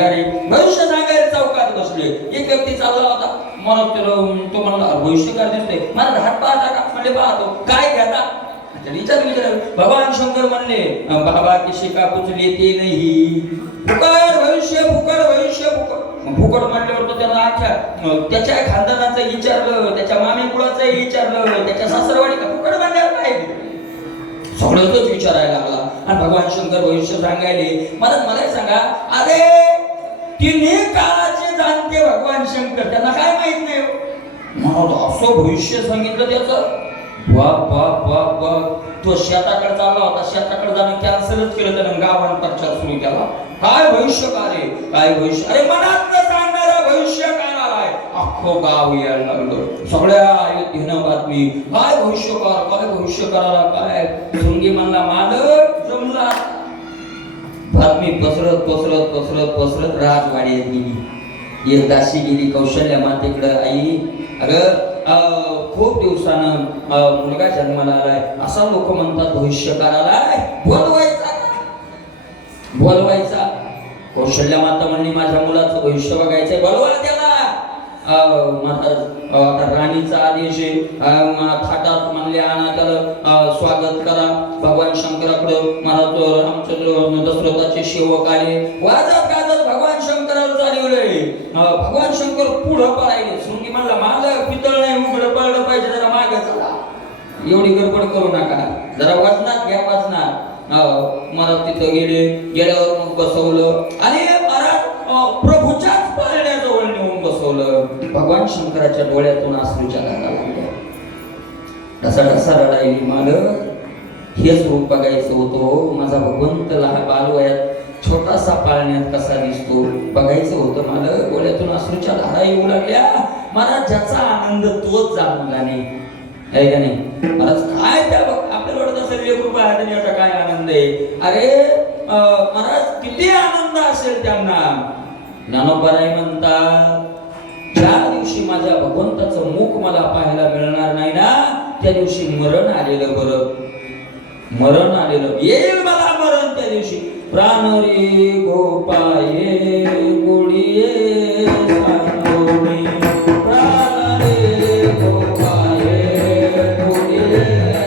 भविष्य सांगायला चौकात बसले. एक व्यक्ती चालला होता, म्हणत तो म्हणला भविष्यकार दिसतोय, मला हात पाहता का? म्हणजे पाहतो. काय घेता? विचार भगवान शंकर म्हणले, बाबा किसी का कुछ लेते नहीं, फुकट भविष्य, फुकट भविष्य, फुकट. फुकट म्हणल्यावर तो त्यांना त्याच्या खानदानाचं विचारलं, त्याच्या मामी कुळाचं विचारलं, त्याच्या सासरवाडी का फुकट म्हणल्यावर काय सगळंच विचारायला लागला. आणि भगवान शंकर भविष्य सांगायले. मला सांगा, अरे तिन्ही काळाचे जाणते भगवान शंकर, त्यांना काय माहित नाही म्हणून असं भविष्य सांगितलं त्याचं. बाप बाप बाप बाप. तो शेताकडे चालला होता, शेताकडे जाणं कॅन्सलच केलं त्यानं, गावान प्रचार सुरू केला. काय भविष्यकार आहे, काय भविष्य, अरे मनातलं सांगणारा भविष्यकार आलाय. अख्खं गाव यायला लागलं, सगळ्या अयोध्येनं बातमी, काय भविष्यकार, काय भविष्यकाराला काय. सुंगी म्हणला, मालक जमला. बातमी पसरत पसरत पसरत पसरत राजवाड्यात गेली. एक दासी गेली कौशल्या मातेकडे, आई अगं खूप दिवसानं मुलगा जन्माला आलाय, असा लोक म्हणतात भविष्यकार आलाय, बोलवायचा बोलवायचा. कौशल्या माता म्हणली, माझ्या मुलाचं भविष्य बघायचंय, बोलवा त्याला. आता राणीचा आदेश आहे, थाटात म्हणले आणा, त्याला स्वागत करा. भगवान शंकराकडे महाराज रामचंद्र दशरथाचे सेवक आले, वाजत गाजत भगवान शंकराला चालवले. भगवान शंकर पुढं पळायले. सुंगी म्हणला, मालक पितळ नाही, उघडं पडलं पाहिजे, जरा मागे चला, एवढी गडबड करू नका, जरा वाचनात घ्या वाचनात. महाराज तिथं गेल्यावर मग बसवलं आणि प्रभूच्याच पाळण्याजवळ नेऊन बसवलं. भगवान शंकराच्या डोळ्यातून अश्रूच्या धारा लागल्या, ढसा ढसा रडायली. मालक हेच रूप बघायचं होतं, माझा भगवंत लहान बालवयात छोटासा पाळण्यात कसा दिसतो बघायचं होतं. मालक डोळ्यातून अश्रूच्या धारा येऊ लागल्या. महाराज ज्याचा आनंद तोच जाणला नाही, आहे का नाही? महाराज काय त्या आपल्या डोळ्यात असेल एक रुपया आहे, याचा काय आनंद आहे. अरे महाराज किती आनंद असेल त्यांना. ज्ञानोबाराय म्हणतात, ज्या दिवशी माझ्या भगवंताचं मुख मला पाहायला मिळणार नाही ना, त्या दिवशी मरण आलेलं बरं. मरण आलेलं येईल मला मरण त्या दिवशी. प्राण रे गोपाये गोडिये सांगोनी, प्राण रे गोपाये गोडिये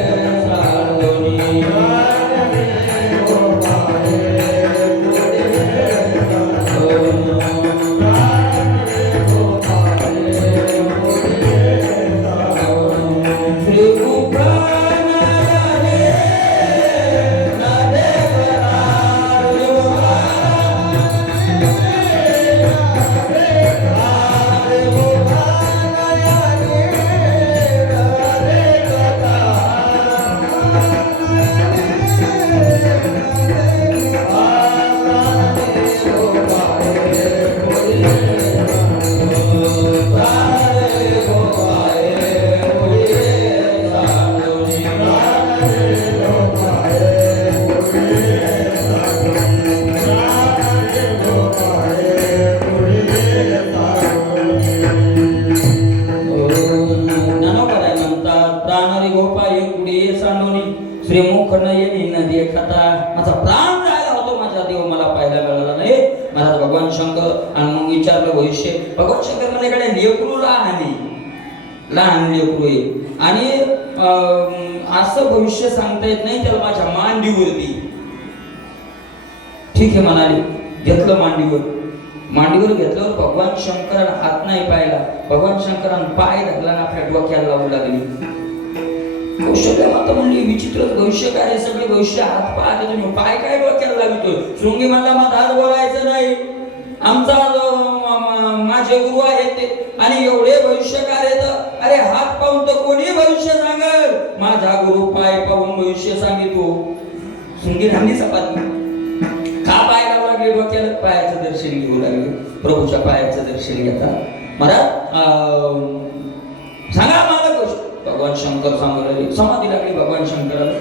सांगोनी, श्रीमुख नयनी न देखता. माझा प्राण जायला होतो, माझा देव मला पाहायला मिळाला नाही. महाराज भगवान शंकर आणि मग विचारलं भविष्य. भगवान शंकर माझ्याकडे लेकरू लहान लेकरू आहे आणि असं भविष्य सांगता येत नाही, त्याला माझ्या मांडीवरती. ठीक आहे म्हणाले, घेतलं मांडीवर घेतल्यावर भगवान शंकरानं हात नाही पाहिला. भगवान शंकरानं पाय धरला आणि आपल्या डोक्याला लावू लागली. कौशल्या माता म्हणली, विचित्र भविष्य काय, सगळे भविष्य हात पाहते, तुम्ही पाय काय डोक्याला लावितोय. शृंगी म्हणला, माझा हात बोलायचं नाही, आमचा माझे गुरु आहेत ते आणि एवढे भविष्यकार आहेत. अरे हात पाहून तर कोणी भविष्य सांगल, माझा गुरु पाय पाहून भविष्य सांगितो. शृंगी रांगी सपाती का पाय लावू लागले डोक्याला, पायाचं दर्शन घेऊ लागले. प्रभूच्या पायाचं दर्शन घेतात. महाराज सांगा मला गोष्ट. भगवान शंकर सांगले, समाधी लागली. भगवान शंकराला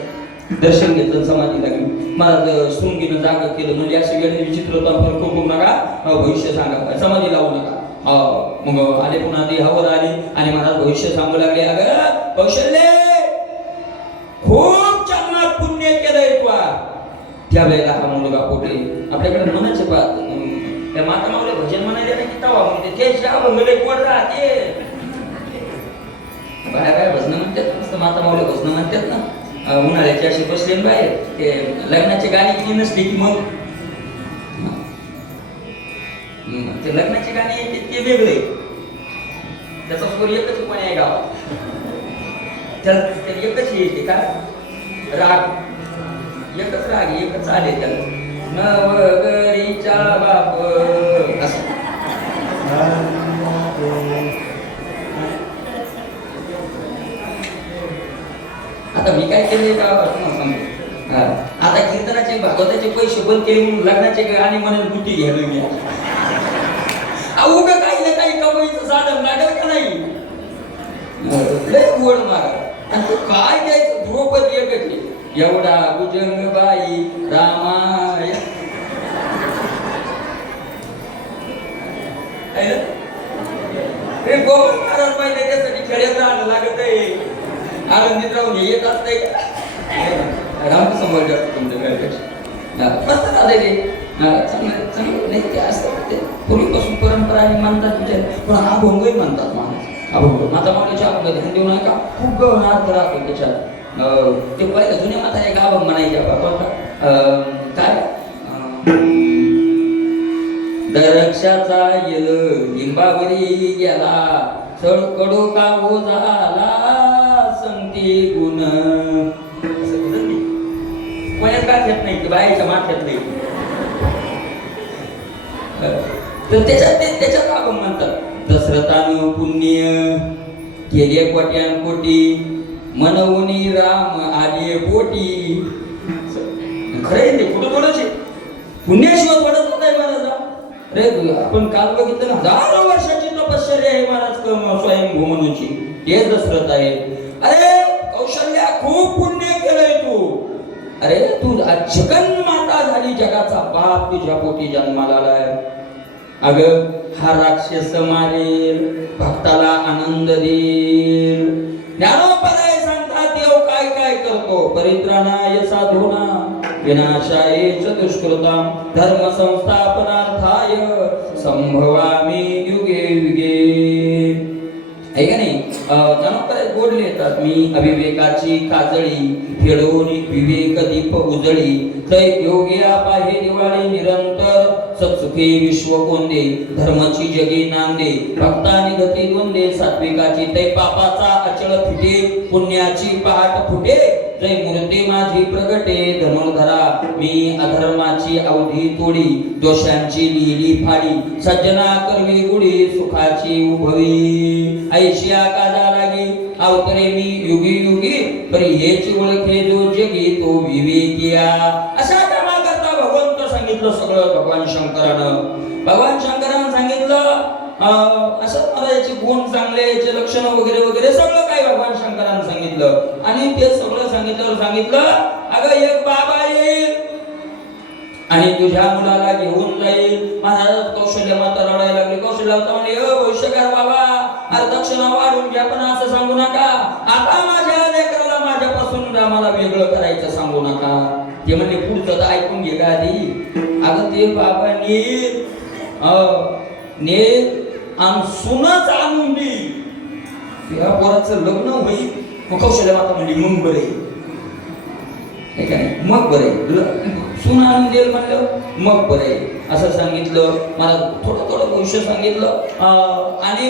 दर्शन घेतलं, समाधी लागली. महाराज शृंगीनं जागा केलं, म्हणजे अशी वेळ विचित्र करू नका, भविष्य सांगा, समाधी लावू नका. मग आले पुन्हा देहावर आले आणि महाराज भविष्य सांगू लागले. अगं कौशल्य, खूप जन्मात पुण्य केलंय तू. त्यावेळेला हा मुलगा पोटे आपल्याकडे मनाचे त्या माता माऊली भजन म्हणायला नाही की तवा म्हणते ते अभंगले कोण राहते बाय बाय भजन म्हणतात मस्त माता माऊली भजन म्हणतात ना उन्हाळ्याची अशी बसले बाहेर ते लग्नाची गाणी किती नसली की मग ते लग्नाची गाणी ते वेगळे त्याचा स्वर एकच पण आहे गावात त्याला एकच येते काय राग एकच राग एकच आले त्याला नवगरीच्या बाप असं आता मी काय केले का सांगतो आता कीर्तनाचे भागवताचे पैसे बंद केले म्हणून लग्नाचे गाणी म्हणून बुद्धी घ्यायला मी उगा काही ना काही कमाईचं साधन लागेल का नाही लय गोड मार आणि तू काय द्यायचं द्रौपदी एकच एवढा भुजंग बाई रामाय हे गोविंद महाराज पाहिजे त्यासाठी खेड्यात राहणं लागत आहे आनंदीत राहून येत असतंय रामकृष्ण समोर तुमच्या घरपेक्षा कसं झालंय रे चांगलं चांगलं नाही ते असतं ते पूर्वीपासून परंपरा आणि म्हणतात पण अभंगही म्हणतात माणूस अभंग माता माऊलीच्या अभंग ध्यान देऊ नका खूप गहन अर्थ राहतो त्याच्यात ते पहिलं जुन्या माता एक अभंग म्हणायचे काय दरक्षाचा येल लिंबावरी गेला चढ कडू का हो झाला संती गुण कोणाच गाठ्यात नाही बाईच्या माथ्यात नाही तर त्याच्यात अभंग म्हणतात दशरथानं पुण्य केले कोट्यान कोटी मनवुनी राम आले पोटी खरे ते कुठं थोडंच पुण्याशिवाय थोडंच नाही महाराजा रे आपण काल बघितलं ना हजारो वर्षाची तपश्चर्या आहे महाराज स्वयंभू म्हणूची हे दशरथ आहे अरे कौशल्या खूप पुण्य केलंय तू अरे तू जगन माता झाली जगाचा बाप तुझ्या पोटी जन्माला आलाय अगं हा राक्षस मारेल भक्ताला आनंद देईल ज्ञानोपाध्याय सांगतात देव काय काय करतो परित्राणाय साधूना विनाशाय च दुष्कृतां धर्म संस्थापनार्थाय संभवामि युगे युगे आहे का नाही ज्ञानोपाध्याय बोलले येतात मी अविवेकाची काजळी फेडून विवेक दीप उजळी तै योगिया पाहे दिवाळी निरंतर सत्सुखे विश्व कोंदे धर्माची जगी नांदे भक्तानी गती द्वंदे सात्विकाची तै पापाचा अचळ फुटे पुण्याची पहाट फुटे जय मूर्ती माझी प्रगटे धनुर्धरा मी अधर्माची अवधी तोडी दोषांची लिहिली फाडी सज्जना करवी गुढी सुखाची उभवी ऐशिया काजा लागी अवतरे मी युगी युगी परी हेची ओळखे जो जगी तो विवेकिया अशा कामा करता भगवंत सांगितलं सगळं भगवान शंकरानं सांगितलं असं मला याचे गुण चांगले याचे लक्षण वगैरे वगैरे सगळं काही भगवान शंकरानं सांगितलं आणि ते सगळं सांगितलं अगं एक बाबा येईल आणि तुझ्या मुलाला घेऊन जाईल महाराज कौशल्य माता रडायला लागली कौशल्य म्हणे भविष्यकार बाबा अरे दक्षिणा वाढून घ्या पण असं सांगू नका आता माझ्या लेकराला माझ्यापासून रामाला वेगळं करायचं सांगू नका ते म्हणजे पुढचं तर ऐकून घे का आधी अगं ते बाबा नील आणि सुनच आणून देईल या पोराचं लग्न होईल मग कौशल्य माता म्हणजे मग बरे मग बरे सुन आणून देईल म्हणलं मग बरे असं सांगितलं मला थोडं भविष्य सांगितलं आणि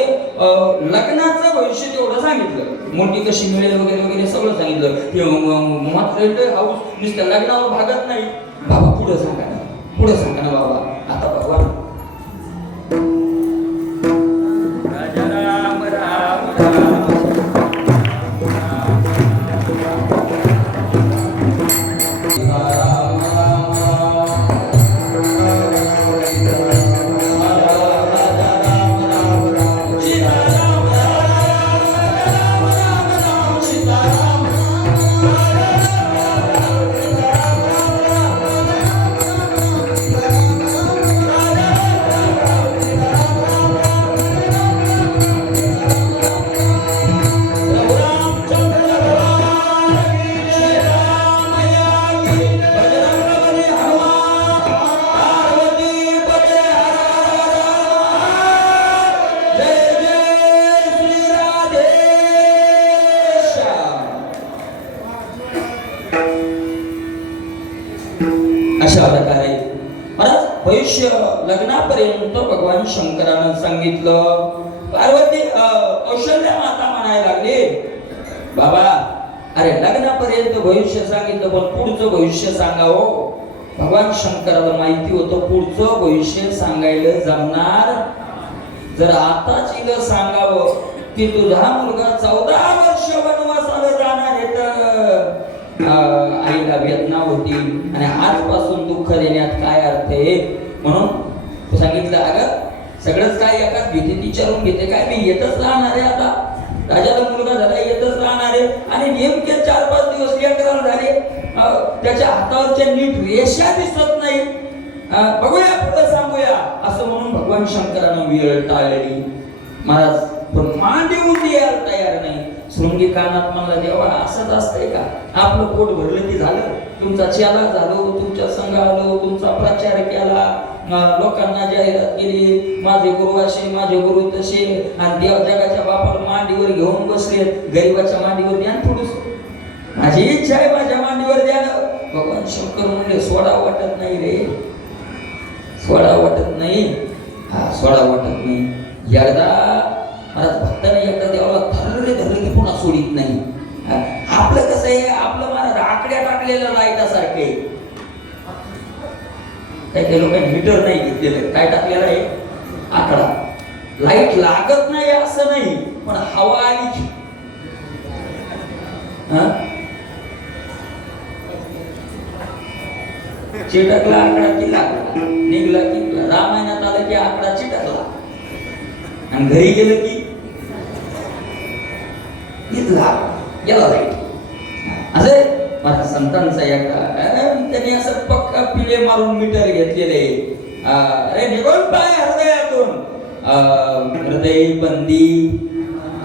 लग्नाचं भविष्य तेवढं सांगितलं मोठी कशी मिळेल वगैरे वगैरे सगळं सांगितलं मात्र हाऊस नुसतं लग्नावर भागत नाही बाबा पुढं सांगा ना बाबा आता भगवान लग्नापर्यंत भगवान शंकरानं सांगितलं. पार्वती कौशल्य माता म्हणायला लागली, बाबा अरे लग्नापर्यंत भविष्य सांगितलं पण पुढचं भविष्य सांगावं. भगवान शंकराला माहिती होतं पुढचं भविष्य सांगायला जमणार. जर आताच हिला सांगावं की तुझा मुलगा 14 वर्ष वनवासाला जाणार आहे तर आईला वेदना होती आणि आजपासून दुःख देण्यात काय अर्थ आहे. म्हणून सांगितलं, अगं सगळंच काय एकाच भीती विचारून घेते काय, मी येतच राहणार आहे. आता राजाला मुलगा झाला, येतच राहणार आहे आणि नेमके 4-5 दिवस लेकराला झाले, त्याच्या हातावरच्या नीट रेषा दिसत नाही. बघूया पुढे सांगूया असं म्हणून भगवान शंकरानं वेळ टाळली. महाराज पण मांडीहून यायला तयार नाही. शृंगी कानात म्हणला, देवा असंच असतंय का, आपलं पोट भरलं की झालं, तुमचा चेला झालो, तुमच्या संघ आलो, तुमचा प्रचार केला, लोकांना जाहिरात केली, माझे गुरु असे माझे गुरु तसे, आणि देव जगाच्या बापाला मांडीवर घेऊन बसले, गरीबाच्या मांडीवर द्या थोडस, माझी इच्छा आहे माझ्या मांडीवर द्या. भगवान शंकर म्हणले, सोडा वाटत नाही रे, सोडा वाटत नाही, हा सोडा वाटत नाही. एकदा महाराज भक्ताने एकदा देवाला धरले की पुन्हा सोडित नाही. आपलं कसं आहे, आपलं महाराज आकड्या टाकलेलं लाईटासारखे. काही काही लोकांनी मीटर नाही घेतलेलं, काय टाकलेलं आहे आकडा. लाईट लागत नाही असं नाही, पण हवा आली की चिटकला आकडा की लागला, निघला की रामायणात आलं की आकडा चिटकला आणि घरी गेलं की गेला लाईट. असं माझ्या संतांचा त्यांनी असं पक्का पिळे मारून मीटर घेतलेले. अरे निघून पाय हृदयातून, हृदय बंदी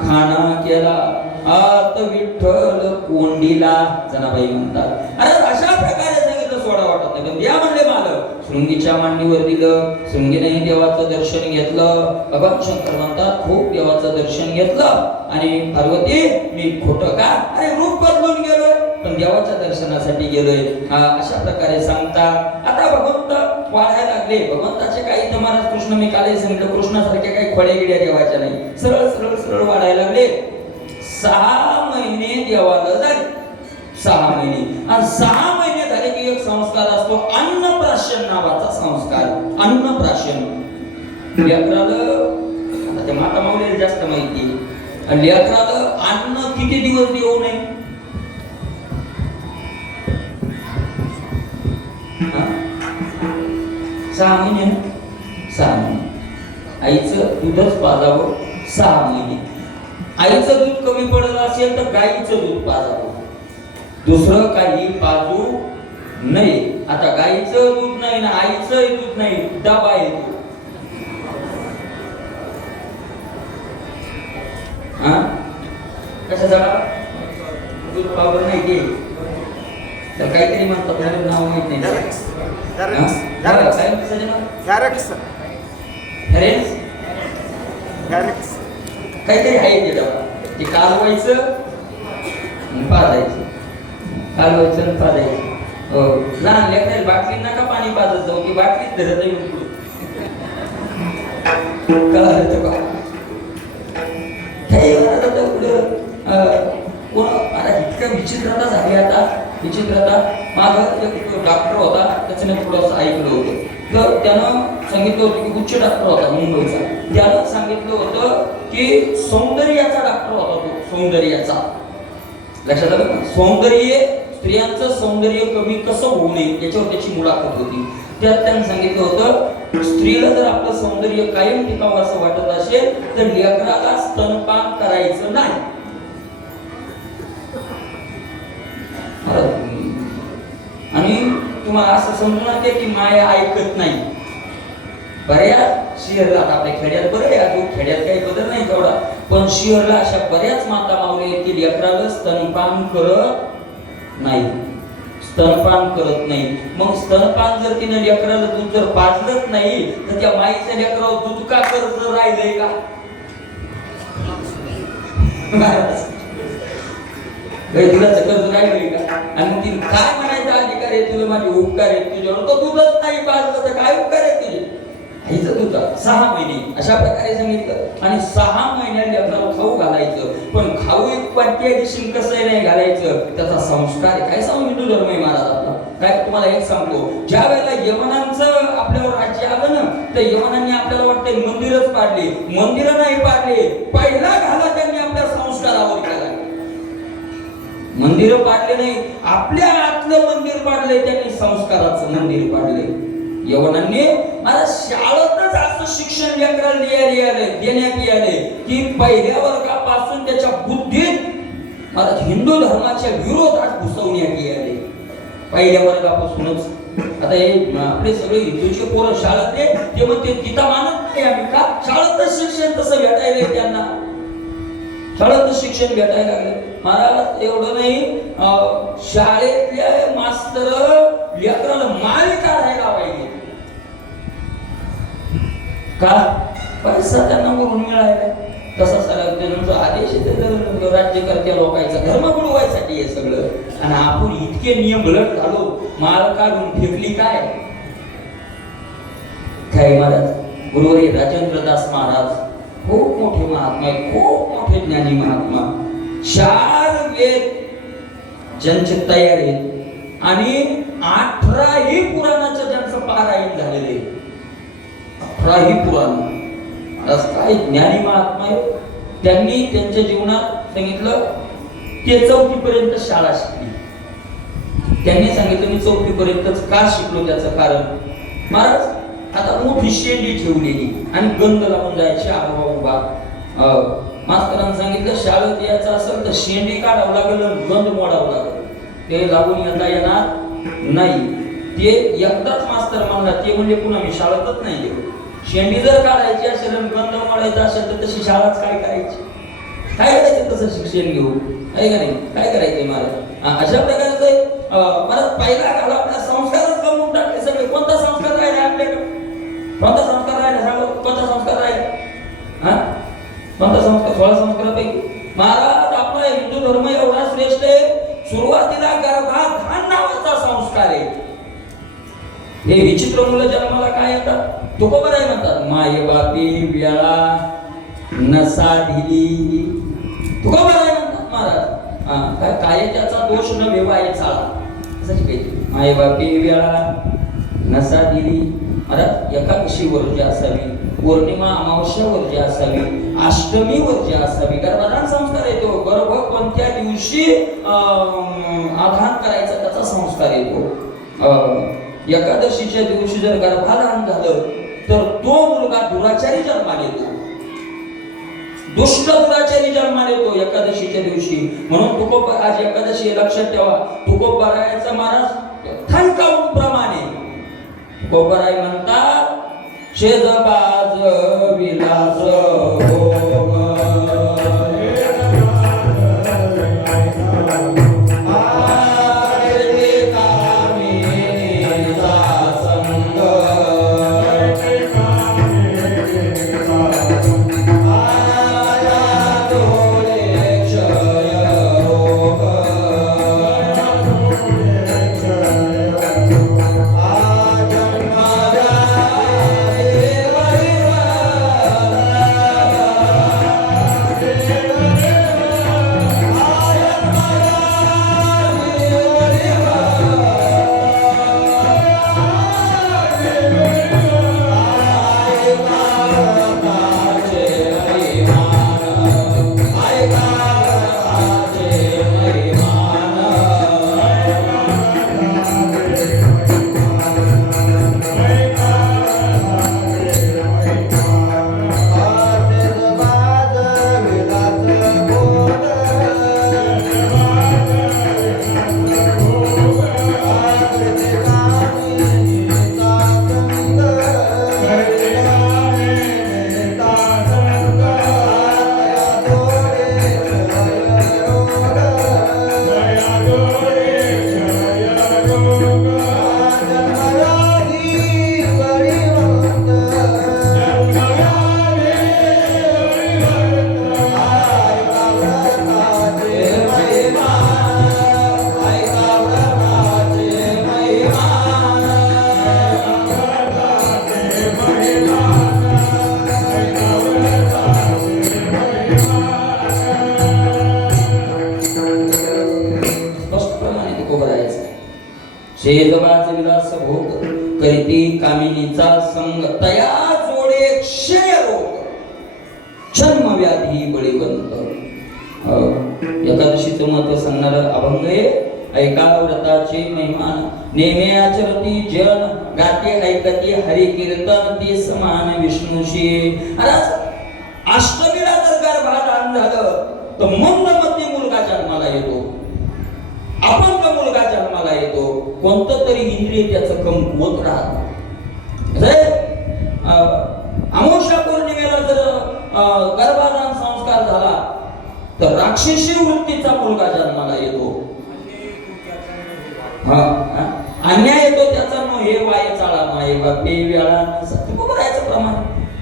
खाना केला आत विठ्ठल कोंडीला, जनाबाई म्हणतात. अरे अशा प्रकारे सांगितलं सोडा वाटत नाही. पण द्या म्हणले मालक, शृंगीच्या मांडीवर दिलं, शृंगीने देवाचं दर्शन घेतलं. भगवान शंकर म्हणतात खूप देवाचं दर्शन घेतलं आणि पार्वती मी खोटं का, अरे रूप बदलून गेलोय पण देवाच्या दर्शनासाठी गेलोय. अशा प्रकारे सांगता आता भगवंत वाढायला लागले. भगवंताचे काही तर महाराज कृष्ण, मी कालही सांगितलं, कृष्णासारख्या काही खोड्यागिड्या देवाच्या नाही, सरळ सरळ सरळ वाढायला लागले. 6 महिने देवाला झाले, 6 महिने, आणि 6 महिने झाले की एक संस्कार असतो अन्नप्राशन नावाचा संस्कार. अन्नप्राशन लेकराला, आता ते माता माऊलीला जास्त माहिती, लेकराला अन्न किती दिवस देऊ नये, 6 महिने. 6 महिने आईचं दूधच पाजावं. 6 महिने आईचं दूध कमी पडत असेल तर गाईचं दूध पाजावं, दुसरं काही पाजू नाही. आता गाईचं दूध नाही ना आईचं दूध नाही, डबा येतो. कशाचा दूध पावडर नाही घे तर काहीतरी म्हणतात, नाव माहित नाही. काहीतरी आहे ते डबा, ते कालवायचं पाजायचं, कालवायचं आणि पाजायचं. हो, लहान लेकराला बाटली नका पाणी पाजत जाऊ की बाटलीत धरत नाही कळालं का. इतकं विचित्रता झाली आता, विचित्रता. माझा एक डॉक्टर होता, त्याच्याने थोडंसं ऐकलं होतं, तर त्यानं सांगितलं होतं की उच्च डॉक्टर होता मुंबईचा, त्यानं सांगितलं होतं की सौंदर्याचा डॉक्टर होता तो, सौंदर्याचा. लक्षात आलं, सौंदर्य, स्त्रियांचं सौंदर्य कमी कसं होऊ नये याच्यावर त्याची मुलाखत होती. त्यात त्यानं सांगितलं होतं, स्त्रीला जर आपलं सौंदर्य कायम टिकावं असं वाटत असेल तर लेकराला स्तनपान करायचं नाही. आणि तुम्हाला असं समजू नका की माया ऐकत नाही. बऱ्याच शहरात, आपल्या खेड्यात बरं आहे अजून, खेड्यात काही बदल नाही तेवढा, पण शहरला अशा बऱ्याच माता मावळे की लेकराला स्तनपान करत नाही, स्तनपान करत नाही. मग स्तनपान जर तिने लेकराला दूध जर पाजलंच नाही तर त्या माईच्या लेकरावर दूध का कर्ज राहिलंय का. तुला कर्ज राहिलंय का, आणि मग तिने काय म्हणायचा अधिकार आहे, तुला माझे उपकार आहेत तुझ्यावर, तो दूधच नाही पाजलं तर काय उपकार आहे तुझे. 6 महिने अशा प्रकारे सांगितलं. आणि 6 महिन्यात लेकराला खाऊ घालायचं. पण खाऊ एक पाठ्या दिवशी कसं नाही घालायचं, त्याचा संस्कार काय सांगू हिंदू धर्म आहे महाराज आपला. काय तुम्हाला एक सांगतो, ज्या वेळेला यवनांचं आपल्यावर राज्य आलं ना, तर यवनांनी आपल्याला वाटतं मंदिरच पाडले. मंदिरं नाही पाडले, पहिला घाला त्यांनी आपल्या संस्कारावर केला. मंदिर पाडले नाही, आपल्या आतलं मंदिर पाडले त्यांनी, संस्काराचं मंदिर पाडले यवनांनी. मला शाळेतच असं शिक्षण लेकराला देण्यात आले की पहिल्या वर्गापासून त्याच्या बुद्धीत मला हिंदू धर्माच्या विरोधात घुसवण्यात आले. पहिल्या वर्गापासूनच. आता हे आपले सगळे हिंदूचे पोरं शाळेतले ते म्हणते गीता मानत नाही आम्ही. का? शाळेतच शिक्षण तसं भेटायला त्यांना, शाळेतच शिक्षण भेटायला लागले. महाराज एवढं नाही, शाळेतल्या मास्तर लेकराला माल काढायला लावायचे. का? पैसा त्यांना म्हणून मिळायला. तसा त्यांचा आदेश आहे राज्यकर्त्या लोकांचा, धर्म बुडवायसाठी हे सगळं. आणि आपण इतके नियम उलट घालो, माल काढून फेकली काय काय. महाराज गुरुवारी राजेंद्र दास महाराज खूप मोठे महात्मा आहेत, खूप मोठे ज्ञानी महात्मा. 4 वेद ज्यांचे तयार आहेत आणि 18ही पुराणाचं ज्यांचं पारायण झालेलं आहे. 18ही पुराण. काय ज्ञानी महात्मा आहे. त्यांनी त्यांच्या जीवनात सांगितलं ते 4थी पर्यंत शाळा शिकली. त्यांनी सांगितलं मी 4थी पर्यंतच का शिकलो, त्याचं कारण महाराज आता मोठी शेंडी ठेवलेली आणि गंध लावून जायची आजोबा. मास्तरांनी सांगितलं शाळेत यायचं असेल तर शेंडी काढावं लागेल आणि गंध मोडावं लागेल, ते लागून येता येणार नाही. ते एकदाच मास्तर म्हणला, ते म्हणजे पुन्हा मी शाळेतच नाही गेलो. शेंडी जर काढायची असेल आणि गंध मोडायचा असेल तर तशी शाळाच काय करायची, काय करायचं तसं शिक्षण घेऊन, आहे का नाही, काय करायचंय महाराज. अशा प्रकारचं मला पहिला घाला आपल्या संस्कारच कमवून टाकले सगळे. कोणता संस्कार राहिला आपल्याकडे? कोणता संस्कार राहिला सांगा? कोणता संस्कार राहिला? कोणता संस्कार? 16 संस्कारापैकी महाराज आपला हिंदू धर्म एवढा श्रेष्ठ आहे. सुरुवातीला गर्भाधान नावाचा संस्कार आहे. हे विचित्र मुलं जन्माला काय येतात, तुकोबर आहे म्हणतात, माये बापी वेळा नसा दिली. तुकोबर आहे म्हणतात महाराज. काय त्याचा दोष न वेवाय चाळा, असं काही. माये बापी वेळा नसा दिली. महाराज एकादशी वर्ज्य असावी, पौर्णिमा अमावस्या वर्ज्य असावी, अष्टमी वर्ज्य असावी. गर्भाधान संस्कार येतो. गर्भ कोणत्या दिवशी आधान करायचा त्याचा संस्कार येतो. एकादशीच्या दिवशी जर गर्भाधान झालं तर तो मुलगा दुराचारी जन्माला येतो, दुष्ट दुराचारी जन्माला येतो एकादशीच्या दिवशी. म्हणून तुकोब आज एकादशी लक्षात ठेवा. तुकोबरायाचा महाराज थनकावून प्रमाणे तुकोबराय म्हणतात, शेजबाज विलास भोग कामिनीचा संग तया जोडे क्षय रोग जन्म व्याधी बळीवंत. एकादशीचं महत्व सांगणारं अभंग आहे. ऐका व्रताचे महिमान नेमे आचरती जन गाते ऐकती हरी कीर्तन ते समान विष्णूशी. अष्टमीला जर गर्भाधान झालं तर मंदमती मुलगा जन्माला येतो, अपंग मुलगा जन्माला येतो, कोणतं तरी इंद्रिय त्याचं कमकुवत राहत. अमावस्या पौर्णिमेला जर गर्भाधान संस्कार झाला तर राक्षसी वृत्तीचा मुलगा जन्माला येतो. अन्याय येतो त्याचा हे वाय चाळा माये बापे वेळा बोलायचं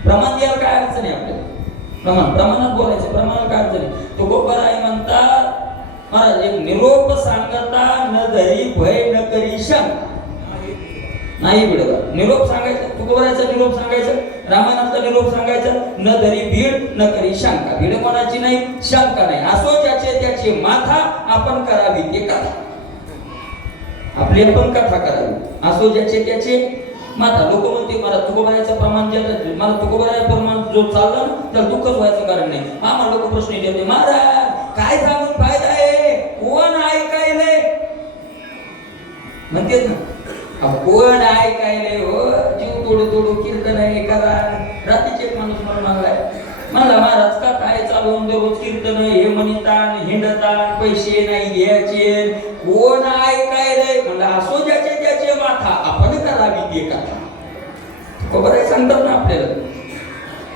प्रमाण द्यायला काय अडचण आहे आपल्याला. प्रमाणात बोलायचं, प्रमाणात काय अडचण आहे. तो गोबर आहे म्हणतात महाराज एक निरोप सांगता न धरी भय न करी शंका. नाही बिडवा निरोप सांगायचा, तुकोबरायचा निरोप सांगायचं, रामायणाचा निरोप सांगायचा. न धरी भीड न करी शंका. भीड कोणाची नाही, शंका नाही. असो ज्याचे त्याची माथा आपण करावी ते कथा. आपली पण कथा करावी. असो ज्याचे त्याचे माथा. लोक म्हणते मला तुकोबरायचं प्रमाण द्यायचं, मला तुकोबरायचं प्रमाण जो चालला ना त्याला दुःखच व्हायचं कारण नाही. आम्हाला लोक प्रश्न विचारते महाराज काय सांगून फायदा आहे, कोण ऐकायलंय म्हणतेच ना. कोण ऐकायले हो, जीव तोडू तोडू कीर्तन आहे करा. रात्रीचे माणूस म्हणून आलाय मला महाराज का काय चालवून दररोज कीर्तन हे म्हणतात हिंडतात पैसे नाही घ्यायचे. कोण ऐकायले म्हणलं असो ज्याचे त्याचे माथा आपण करावी ते कथा. खबर आहे सांगतात ना आपल्याला.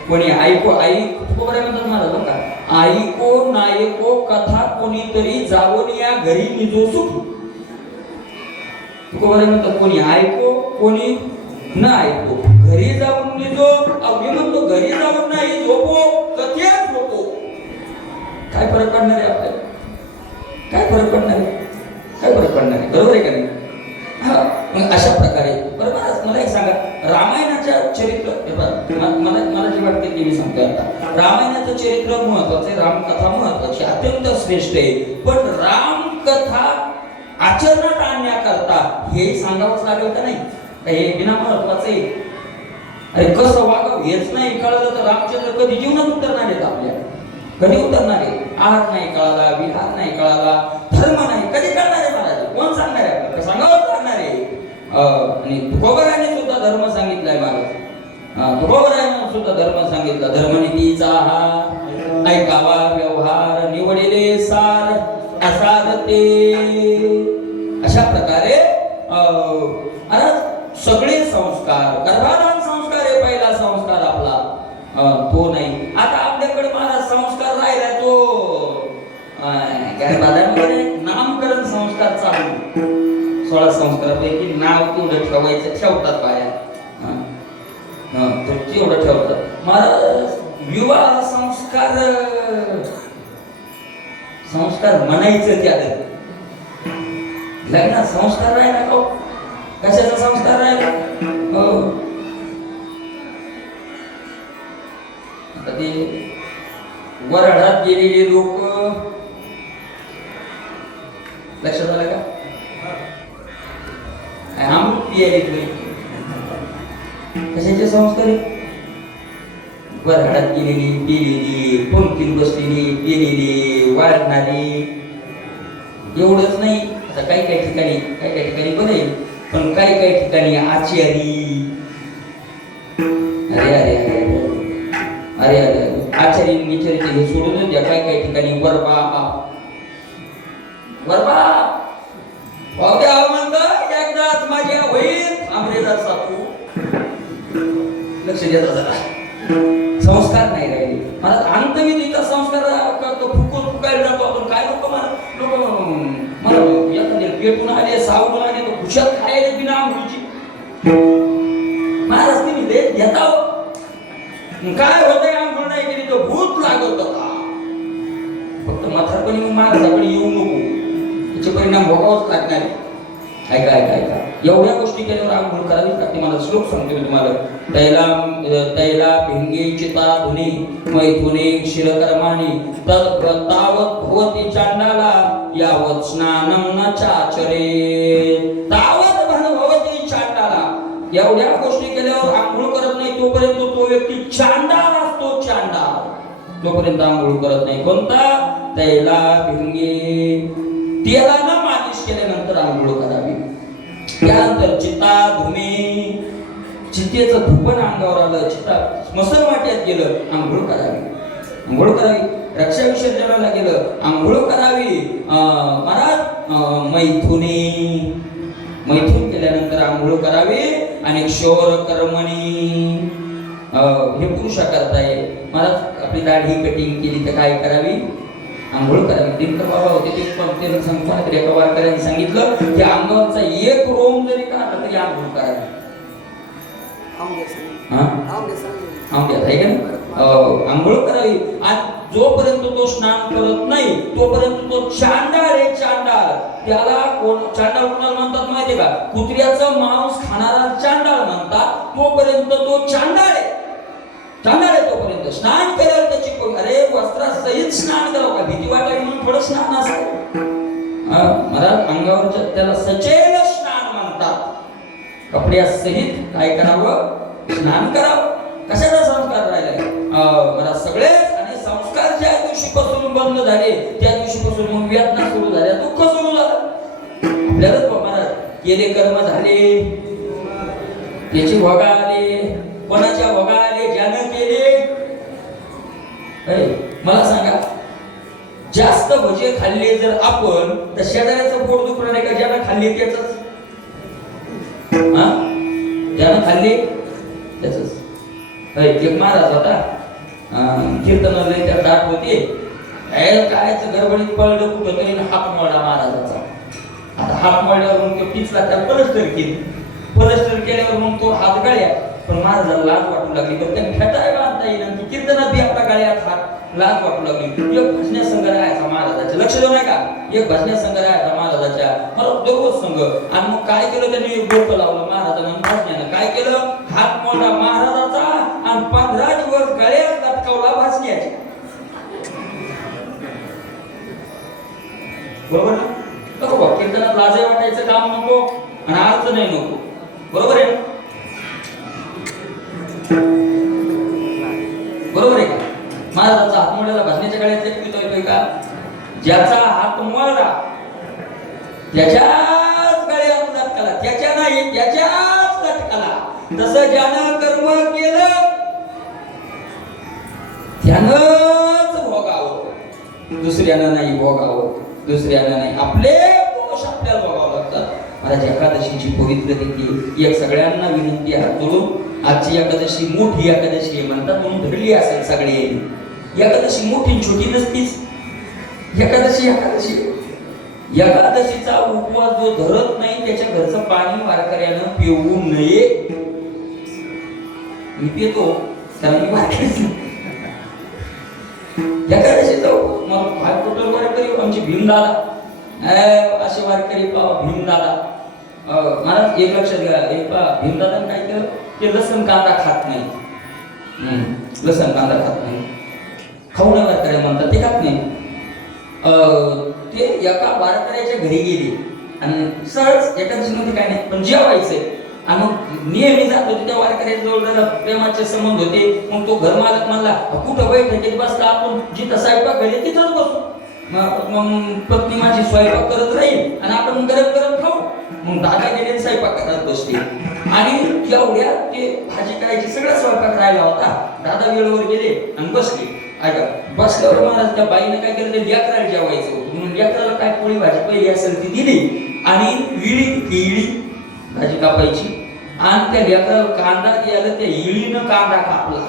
कोणी ऐको खबर आहे म्हणतात महाराज बघा ऐको नायको कथा कोणीतरी जाऊन या घरी निजो सुख. म्हणतो कोणी ऐको कोणी न ऐको घरी जाऊन निजो. मी म्हणतो घरी जाऊन नाही झोपो कथेच झोपो. काय फरक पडणार आहे आपल्याला, काय फरक पडणार आहे, काय फरक पडणार आहे. बरोबर आहे का नाही. मग अशा प्रकारे बरोबर. मला एक सांगा रामायणाच्या चरित्र मला जे वाटते ते मी सांगतो आता. रामायणाचं चरित्र महत्वाचं आहे, रामकथा महत्वाची अत्यंत श्रेष्ठ आहे. पण रामकथा आचरणात आणण्याकरता हे सांगावंच लागेल का नाही. हे बिना महत्वाचं आहे. अरे कसं वागावं हेच नाही कळलं तर रामचंद्र कधी जीवनात उतरणार आहेत आपल्या, कधी उतरणार आहे. आहार नाही कळाला, विहार नाही कळाला, धर्म नाही कधी कळणार आहे महाराज. कोण सांगणार आहे आपल्याला, सांगावंच लागणार आहे. आणि तुकोबराने सुद्धा धर्म सांगितलाय महाराज. तुकोबराने सुद्धा धर्म सांगितला. धर्मनीतीचा हा ऐकावा व्यवहार निवडिले सार असार ते. अशा प्रकारे सगळे संस्कार गर्भाधान संस्कार हे पहिला संस्कार आपला तो नाही. आता आपल्याकडे महाराज संस्कार राहिला तो गर्भाधानामध्ये नामकरण संस्कार चालू. 16 संस्कारापैकी नाव तेवढं ठेवायचं ठेवतात बाया, तेवढं ठेवतात महाराज. विवाह संस्कार संस्कार म्हणायचं त्याला लग्नात संस्कार राहिला का. कशाचा संस्कार राहिला. आता ते वराडात गेलेले लोक लक्षात आलं का. अमृत पियाले कशाचे संस्कार. वराडात गेलेली पिलेली पंक्तीत बसलेली पिलेली वाढणारी. एवढंच नाही आता काही काही ठिकाणी बरे पण काही ठिकाणी आचारी. अरे अरे अरे अरे अरे आचारी विचारित हे सोडून द्या. काही ठिकाणी वरबा पावड्या म्हणतात एकदाच माझ्या होईल आमरेदार साधू. लक्ष द्यायचा जरा. संस्कार नाही राहिले मला. अंतविधीचा संस्कार फुकायला जातो आपण. काय लोक मला एखाद्या पेटून आले सावून आले तर खुशात खायला बिना आंघोळीची. महाराज तुम्ही देत घेता काय होतंय. आंघोळ नाही केली तर भूत लागत होता. फक्त म्हातारपणी महाराजाकडे येऊ नको, त्याचे परिणाम भोगावंच लागणार. ऐका ऐका ऐका एवढ्या गोष्टी केल्यावर आंघोळ करावी लागते. मला श्लोक सांगतो मी तुम्हाला. तैला भिंगे चिता धुनी मैथुने शिरकर्माणी तद्वतावत भवती चांडाला यावत स्नानम न चाचरे. तावत भवती चांडाला. एवढ्या गोष्टी तोपर्यंत तो व्यक्ती चांडाळ असतो, चांडाळ. तोपर्यंत आंघोळ करत नाही. कोणता? तैला भिंगे, तेलानं मालिश केल्यानंतर आंघोळ करावी. त्यानंतर चिता धुमे, चितेचं धुपण अंगावर आलं, चिता स्मशान वाट्यात गेलं, आंघोळ करावी. आंघोळ करावी. रक्षा विसर्जनाला गेलं, आंघोळ करावी. महाराज मैथुनी, मैथून केल्यानंतर आंघोळ करावी. आणि क्षौर कर्मणी, हे पुरुषा करताय. महाराज आपली दाढी कटिंग केली तर काय करावी? आंघोळ करावी. दिनकर बाबा होते ते सांगतो एका वारकऱ्याने सांगितलं की अंगावरचा एक रोम जरी काढला तरी आंघोळ करावी. आंघोळ करावी. आणि जोपर्यंत तो स्नान करत नाही तोपर्यंत तो चांडाळ आहे, चांडाळ. त्याला कोण चांडाळ कोणाला म्हणतात माहितीये का? कुत्र्याचं मांस खाणारा चांडाळ म्हणतात. तोपर्यंत तो चांडाळ आहे, चांडाळ आहे तोपर्यंत. स्नान केल्यावर त्याची अरे वस्त्रासहित स्नान करावं का? भीती वाटावी म्हणून थोडं स्नान असतं. मला अंगावरच्या त्याला सचैल स्नान म्हणतात. कपड्यासहित काय करावं? स्नान करावं. कशाचा संस्कार राहिलाय? मला सगळेच आणि संस्कार ज्या दिवशीपासून बंद झाले त्या दिवशीपासून मग वेदना सुरू झाल्या, दुःख सुरू झालं. आपल्यालाच महाराज केले कर्म झाले, त्याची भोगा आले. कोणाच्या भोगा आले? ज्यानं केले. मला सांगा, जास्त भजे खाल्ले जर आपण तर शेजाऱ्याचं पोट दुखणार आहे का? ज्यानं खाल्ले त्याच, ज्यानं खाल्ले त्याच. एक महाराज होता, कीर्तनाला त्या दाट होते, कायच गडबडीत पळलं कुठं तरी हात मोडला महाराजाचा. आता हात मोडल्यावर मग तो पिचला, त्या पलस्टर केली. पलस्टर केल्यावर मग तो हात गळ्या. पण महाराजाला लाज वाटू लागली. पण त्यांनी खेटाय बांधता येईल आणि कीर्तनात बी आपला गळ्यात हात लाज वाटू लागली. एक भजन्या संघ राहायचा महाराजाच्या, लक्ष देऊ नये का? एक भजन्या संघ राहायचा महाराजाच्या, मला दररोज संघ. आणि मग काय केलं त्यांनी? एक डोकं लावलं महाराजानं. भजन्यानं काय केलं? हात मोडला महाराजाचा आणि 15 दिवस गळ्यात लटकावला भजन्याच्या. बरोबर ना? नको कीर्तनात लाज वाटायचं काम नको आणि अर्थ नाही नको. बरोबर आहे? बरोबर आहे का? महाराजाचा हात मोडलेला भजन्याच्या गळ्यात येतोय का? ज्याचा हात मोडला त्याच्याच गळ्यात लटकला, त्याच्या नाही त्याच्याच लटकला. तसं ज्यानं कर्म केलं त्यानंच भोगावं, दुसऱ्यानं नाही भोगावं. दुसऱ्यानं नाही. आपले दोष आपल्याला भोगावं लागतात. महाराज एकादशीची पवित्र तिथी, एक सगळ्यांना विनंती हात जोडून, आजची एकादशी मोठी एकादशी आहे म्हणतात म्हणून धरली असेल सगळी. एकादशी मोठी छोटी नसतीच. एकादशी एकादशी. एकादशीचा उपवास जो धरत नाही त्याच्या घरचं पाणी वारकऱ्यानं पिऊ नये. मी पितो कारण मी वारकरी. एकादशीचा मग फार टोटल वारकरी आमचे भीमदादा, असे वारकरी पावा भीमदादा. महाराज एक लक्षात घ्या, एक भीमदादाने काय केलं? ते लसण कांदा खात नाही. लसण कांदा खात नाही. खाऊ नये वारकरी म्हणतात, ते खात नाही. ते एका वारकऱ्याच्या घरी गेले आणि सहज एकादशीमध्ये काय नाही पण जेवायचंय. आणि मग नेहमी जात होते त्या वारकऱ्याजवळ, जरा प्रेमाचे संबंध होते. मग तो घरमालक म्हणला, कुठं बैठकीत बसला, आपण जिथं स्वयंपाक घरी तिथंच बसू. मग पत्नी माझी स्वयंपाक करत राहील आणि आपण गरम गरम खाऊ. मग दादा गेले स्वयंपाक करत बसले आणि एवढ्या ते भाजी करायची सगळा स्वयंपाक राहिला होता. दादा वेळेवर गेले आणि बसले. ऐका, बसल्यावर महाराज त्या बाईने काय केलं? ते लेकराला जेवायचं होतं म्हणून लेकराला काय पोळी भाजी पहिली असेल ती दिली आणि इळी भाजी कापायची आणि त्या लेकराला कांदा द्यायला त्या इळीनं कांदा कापला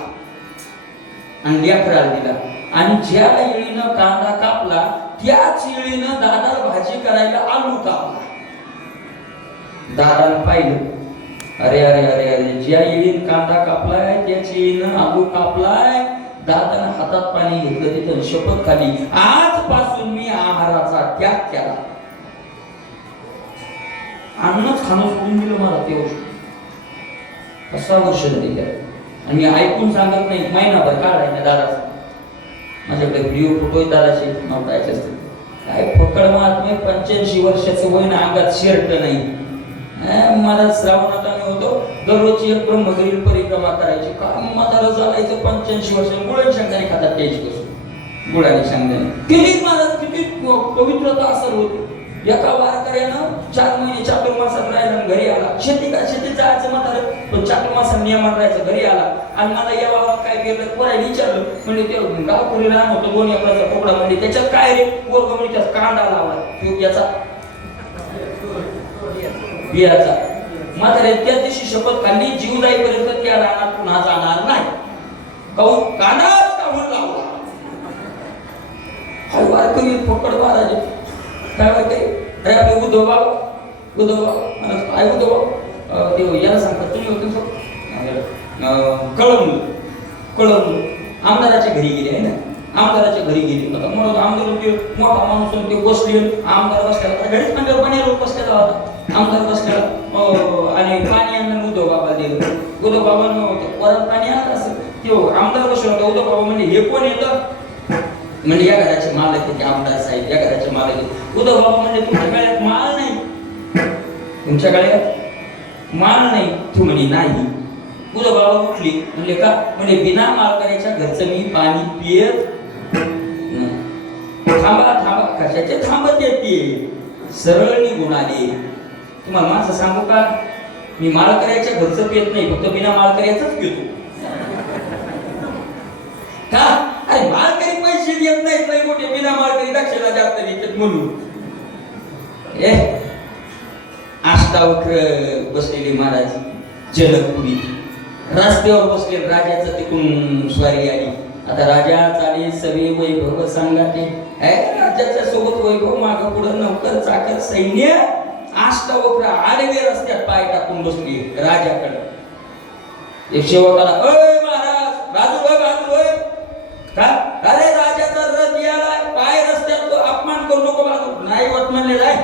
आणि लेकराला दिला. आणि ज्या इळीनं कांदा कापला त्याच इळीनं दादा भाजी करायला आलू कापला. दादाने पाहिलं, अरे अरे अरे अरे, ज्या इळीनं कांदा कापलाय त्याच इळीनं आलू कापलाय. दादानं हातात पाणी घेतलं, तिथं शपथ खाली, आजपासून मी आहाराचा त्याग केला. अन्नच खाणं सोडून दिलं मला ते वर्ष. 6 वर्ष झाली त्या. आणि मी ऐकून सांगत नाही, महिनाभर काढायला दादाचा. माझ्याकडे व्हिडिओ फोटो दादाचे नव्हतायचे असते. काय फकड महात्मे, 85 वर्षाचं वय ना, अंगात शर्ट नाही. मला श्रावणात आम्ही होतं, दररोजची एक ब्रह्मगिरी परिक्रमा करायची. का म्हातारा चालायचं 85 वर्ष, गुळ शेंगदाणे खातात त्याची कसं गुळाने शेंगदाणे. किती महाराज किती पवित्रता असर होती. एका वारकऱ्यानं 4 महिने चातुर्मासात राहिला घरी आला. शेती जायचं म्हातारं, पण चातुर्मासात नियमात राहायचं. घरी आला आणि मला या वावरात काय केलं पोराला विचारलं. म्हणजे ते गावपुरी रान होतं 2 एकराचा कोपडा. म्हणजे त्याच्यात काय रे पोरगं म्हणजे त्यात कांदा लावला याचा बियाचा. म्हातारे त्या दिवशी शपथ खाल्ली, जीव जाईपर्यंत त्या रानात पुन्हा जाणार नाही. काहून कांदाच काहून लावला. हा वारकरी फकड महाराज काय वाटते अरे आपले उद्धव बाबा काय उद्धव बाबा ते याला सांगतात तुम्ही होते कळमूल आमदाराच्या घरी गेले आहे ना. आमदाराच्या घरी गेले म्हणून आमदार मोठा माणूस ते बसले. आमदार बसल्याला घरीच म्हणजे पाणी लोक बसलेला होता. आमदार बसलेला आणि पाणी आणलं उद्धव बाबा दिलं. उद्धव बाबा परत पाणी आणलं असेल ते आमदार बसला होता. उद्धव बाबा म्हणजे हे कोण येतं म्हणजे या घराचे मालक आहे आमदार साहेब, या घराचे मालक आहे. उद्धव बाबा म्हणजे तुमच्या गळ्यात माल नाही, तुमच्या गळ्यात माल नाही. तू म्हणे नाही. उद्धव बाबा उठली म्हणले का म्हणजे बिना मालकाच्या घरचं मी पाणी पियत. थांबा कशाचे थांबत येते, सरळ निघून आले. तुम्हाला माझं सांगू का, मी मालकऱ्याच्या घरचं पियत नाही, फक्त बिना मालकऱ्याचंच पितो. का अरे मालकरी पैसे देत नाहीत, नाही मोठे बिना मालकरी दक्षिणा जास्त देतात म्हणून. अष्टावक्र बसलेले महाराज जनकपुरी रस्त्यावर बसले. राजाचं तिकडून स्वारी आली. आता राजा चाले सगळे वैभव सांगाते. राजाच्या सोबत वैभव माग पुढं नौकर चाकर सैन्य. अष्टावक्र आडवे रस्त्यात पाय टाकून बसली राजाकडे. एक सेवकाला महाराज बाजू का अरे राजाचा रथ यालाय, पाय रस्त्यात अपमान करू नको बाजू. नाही होत म्हणले जाय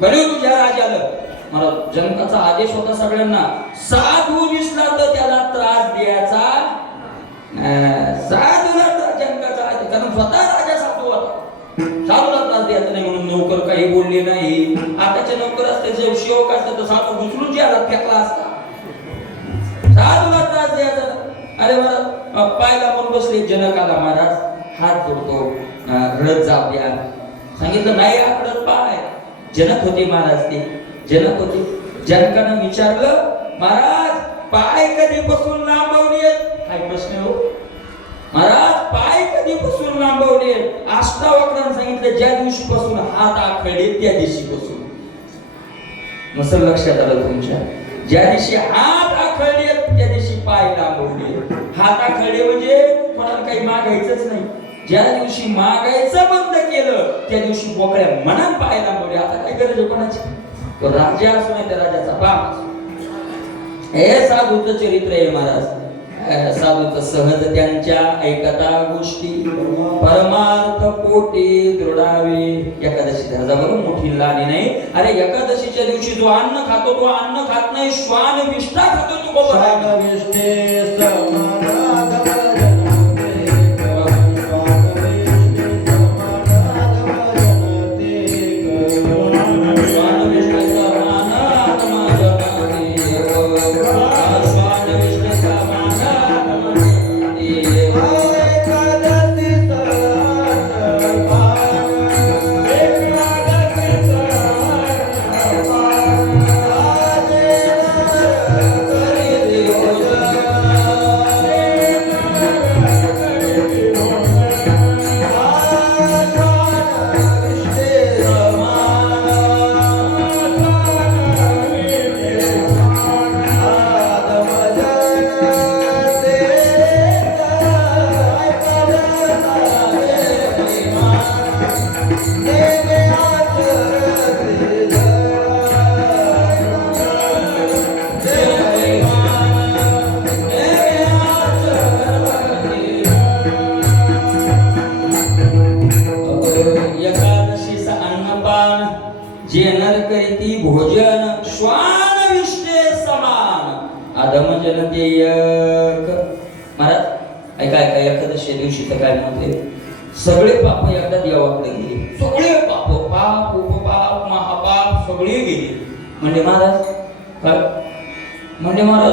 बरे तुझ्या राजाला. मला जनकाचा आदेश होता सगळ्यांना, साधू दिसला तर त्याला त्रास द्यायचा. साधूला जनकाचा आदेश, कारण स्वतः राजा साधू होता. साधूला त्रास द्यायचा नाही म्हणून नौकर काही बोलले नाही. आताचे नौकर असते सेवक असते तर साधू घुसरून ज्याला फेकला असता. साधूला त्रास द्यायचा. अरे मला पायला म्हणून बसले. जनकाला महाराज हात जोडतो, रथ जाऊ द्या. सांगितलं नाही आकडत पाय. जनक होते महाराज, ते जनक होते. जनकानं विचारलं महाराज पाय कधीपासून लांबवले? काय प्रश्न हो महाराज, पाय कधीपासून लांबवले? अष्टावक्रांनी सांगितलं ज्या दिवशीपासून हात आखडले त्या दिवशीपासून. मस्त लक्षात आलं तुमच्या. ज्या दिवशी हात आखडले त्या दिवशी पाय लांबवले. हात आखडले म्हणजे कोणाला काही मागायचंच नाही. ज्या दिवशी मागायचं बंद केलं त्या दिवशी बोकड्या मनात पाय लांबवले. आता काय गरज आहे कोणाची? तो राजा असो नाही त्या राजाचा बाप. हे साधूचं चरित्र आहे महाराज. साधूचं सहज त्यांच्या ऐकता गोष्टी परमार्थ पोटी दृढावे. एकादशी ध्याजावर मोठी लाणी नाही. अरे एकादशीच्या दिवशी जो अन्न खातो तो अन्न खात नाही, श्वान विष्ठा खातो. तो जे नर करीती भोजन श्वान विष्टे समान अधम जनतेयक. महाराज ऐका एकादशी दिवशी तर काय म्हणते, सगळे पाप एकदा देवाकडे गेले. सगळे पाप उपपाप महापाप सगळे गेले. म्हणजे महाराज काय म्हणजे महाराज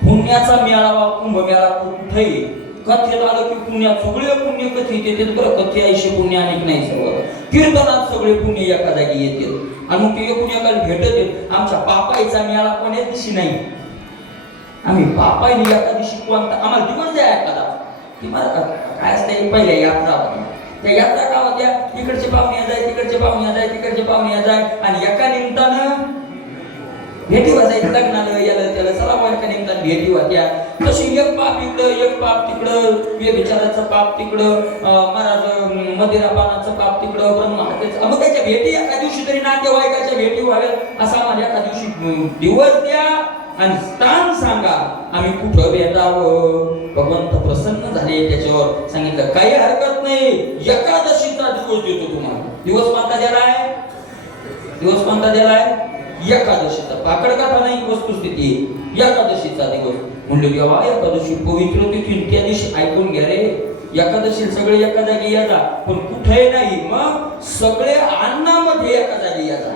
पुण्याचा मेळावा कुंभमेळा कुठेही कथेत आलं की पुण्यात सगळे पुण्य कथेत येतात बरं. कथे ऐशी पुण्य अनेक नाही सर्व कीर्तनात सगळे पुण्य एका जागी येतात आणि मग ते एकूण एकाला भेटत येत. आमच्या पापाईचा मेळा कोण्याच दिवशी नाही. आम्ही पापाईने एका दिवशी कोणता आम्हाला दिवस द्या एखादा की मला काय असतं पहिल्या यात्रा होती. त्या यात्रा का होत्या इकडचे पाहुणे जाय तिकडचे पाहुणे जाय तिकडचे पाहुणे जाय आणि एका निमित्तानं भेटी वाजायची लग्नाला याला त्याला चला एका निमित्तानं भेटी होत्या. तशी एक पाप इकडं एक पाप तिकडं विचाराचं पाप तिकडं महाराज मदिरापानाचं पाप तिकडं ब्रह्महत्येचं मग त्याच्या भेटी एका दिवशी तरी नातेवाईकाच्या भेटी व्हाव्यात असा आम्हाला एका दिवशी दिवस द्या आणि स्थान सांगा आम्ही कुठं भेटावं. भगवंत प्रसन्न झाले त्याच्यावर सांगितलं काही हरकत नाही एकादशीचा दिवस देतो तुम्हाला. दिवस कोणता दिलाय? दिवस कोणता दिलाय? एकादशीचा. पाकड कथा नाही वस्तुस्थिती एकादशीचा दिवस. म्हणले देवा एकादशी पवित्र तिथून त्या दिवशी ऐकून घ्या रे. एकादशी सगळे एका जागी या जा पण कुठे नाही मग सगळे अन्नामध्ये एका जागी या जा.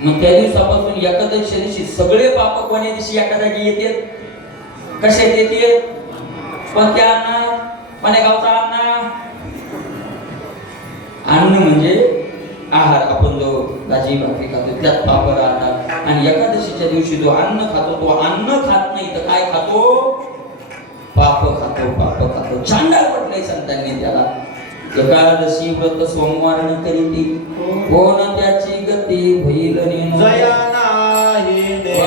मग त्या दिवसापासून एकादशी दिवशी सगळे पाप कोण्या दिवशी एका जागी येतात? कशात येते? कोणत्या अन्ना? कोण्या गावचा अन्ना? अन्न म्हणजे आहार. आपण जो भाजी भाकरी खातो त्यात पाप राहतात. आणि एकादशीच्या दिवशी जो अन्न खातो तो अन्न खात नाही तर काय खातो? पाप खातो. पाप खातो. चांडाळ पटलंय संतांनी त्याला. एकादशी व्रत सोमवार करीती कोण त्याची गती होईल जया नाही देव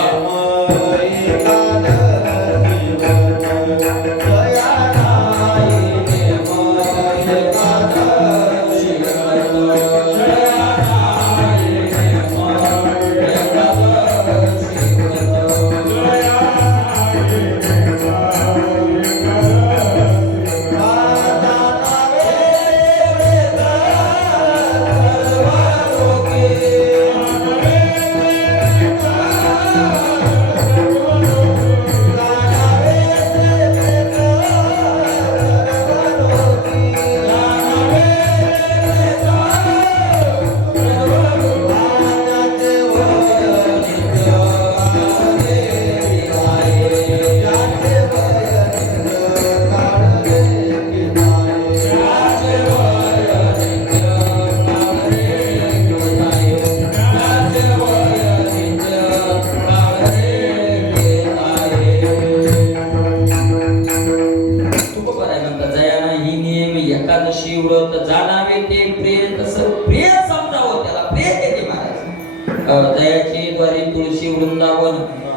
एकादशी व्रत जाणावे ते प्रेत प्रेत समजावं त्याला. प्रेत येते महाराज. दयाचे द्वारे तुळशी वृंदावन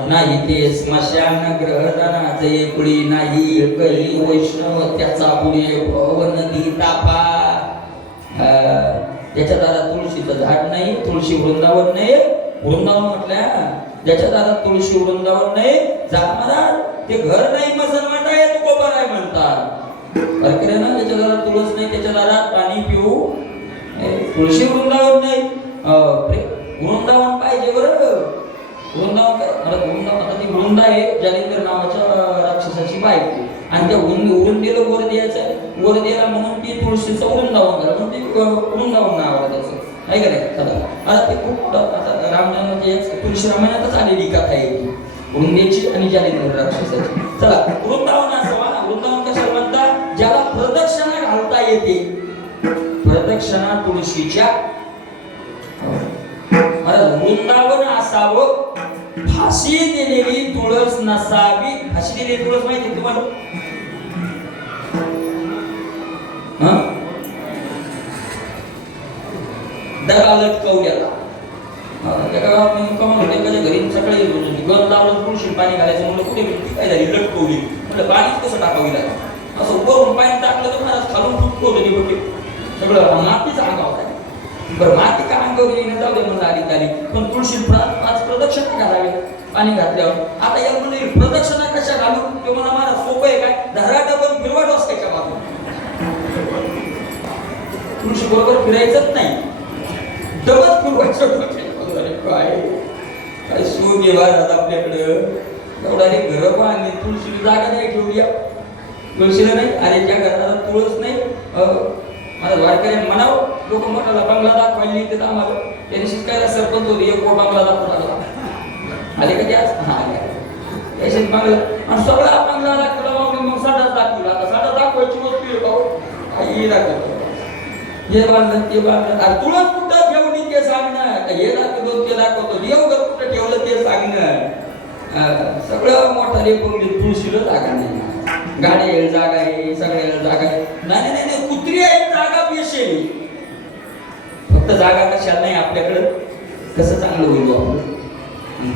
नाही ते स्मशान ग्रहदानाचे कुळी नाही कली वैष्णव त्याचा पुढे पवन नदी तापा. त्याच्या दारात तुळशीचं झाड नाही तुळशी वृंदावन नाही. वृंदावन म्हटल्या ज्याच्या दारात तुळशी वृंदावन नाही जा महाराज ते घर नाही मुसलमान आहे तो कोबर आहे म्हणतात. अरे ना त्याच्या दारात तुळस नाही त्याच्या दारात पाणी पिऊ तुळशी वृंदावन नाही. वृंदावन पाहिजे बरं. वृंदावन वृंदावन आता ती वृंदा आहे जालिंदर नावाच्या राक्षसाची बायको आणि त्या वृंदेला वर द्यायचं वर द्यायला म्हणून ती तुळशीचं वृंदावन झालं म्हणून ती वृंदावन नाव आहे त्याचं आहे का नाही. चला आता ते खूप आता रामजन्माची तुळशी रामायणातच आलेली कथा आहे ती वृंदेची आणि जालिंदर राक्षसाची. चला वृंदावन असावा. वृंदावन कशाला म्हणतात? ज्याला प्रदक्षिणा घालता येते. प्रदक्षिणा तुळशीच्या. वृंदावन असावं. फाशी दिलेली तुळस नसावी. फाशी दिलेली तुळस माहिती तुम्हाला? दगा लटकवल्याला एका गावात कमाल एखाद्या घरी सकाळी गण लावलं तुळशी पाणी घालायचं म्हणलं कुठे काय झाली लटकवली म्हटलं पाणीच कसं टाकावी लागेल असं वरून पाणी टाकलं तर महाराज खालून फुटकवलं बघे सगळं मातीचा अंगावर आहे. बरं माती का अंगावर येणं जाऊ दे म्हणलं आली आली पण तुळशी पाच प्रदक्षिणा घालावी पाणी घातल्यावर. आता या म्हणजे प्रदक्षिणा कशा घालू ते मला महाराज सोपं आहे काय धराटा पण फिरवा डोस त्याच्या बाजूला. तुळशी बरोबर फिरायचंच नाही डबल फिरवायचं. काय काय सोय घेणार आपल्याकडं एवढा रे घर आणि तुळशीला जागा नाही ठेवूया. तुळशीला नाही अरे ज्या घराला तुळस नाही मला वारकऱ्यांनी म्हणावं लोक मोठाला बंगला दाखवायला ते आम्हाला त्यांनी शिकायला सरपंच होते एक बंगला दाखवला आले का गॅस हा आले पैसे मागलं आणि सगळं आपण लागला मग साठाच दाखवला आता साठा दाखवायची वस्तू आहे भाऊ काही दाखवतो हे बांधलं ते बांधलं अरे तुळस कुठं ठेवली ते सांगणं हे दाखवतो ते दाखवतो देवघर कुठं ठेवलं ते सांगणं सगळं मोठा रेपवली तुळशीला जागा नाही गाडी यायला जागा आहे सगळ्याला जागा आहे नाही नाही नाही कुत्री आहे जागा पेशेल फक्त जागा कशाला नाही आपल्याकडं कसं चांगलं होईल आपण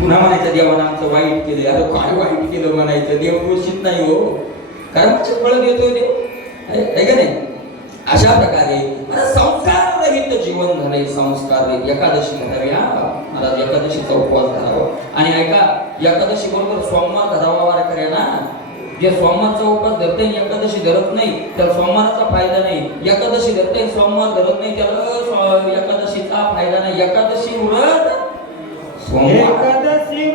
पुन्हा म्हणायचं देवानं आमचं वाईट केलं अरे काय वाईट केलं म्हणायचं देव दोषित नाही हो कारण फळ देतो देव आहे का नाही अशा प्रकारे संस्कार रहित जीवन झाले संस्कार रहित एकादशी धरावी हा महाराज एकादशीचा उपवास धरावा आणि ऐका एकादशी बरोबर सोमवार धरावा वारकऱ्यांना जे सोमवारचा उपवास धरते एकादशी धरत नाही त्याला सोमवाराचा फायदा नाही एकादशी धरते सोमवार धरत नाही त्याला एकादशीचा फायदा नाही एकादशी व्रत सोमवार एकादशी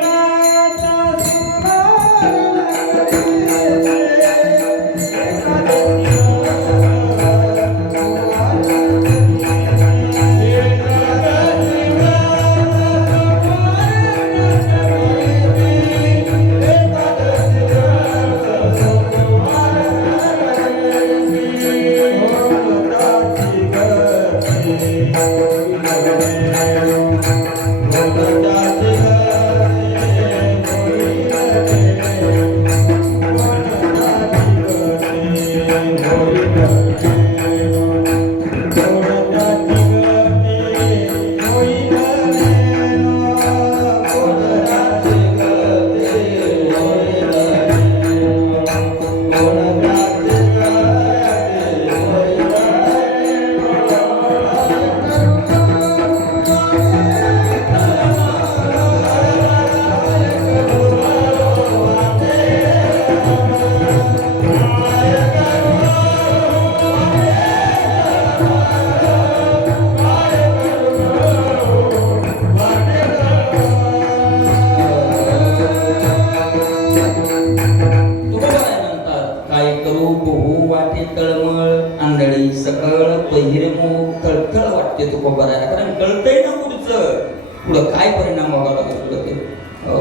पुढं काय परिणाम व्हावा लागेल पुढं ते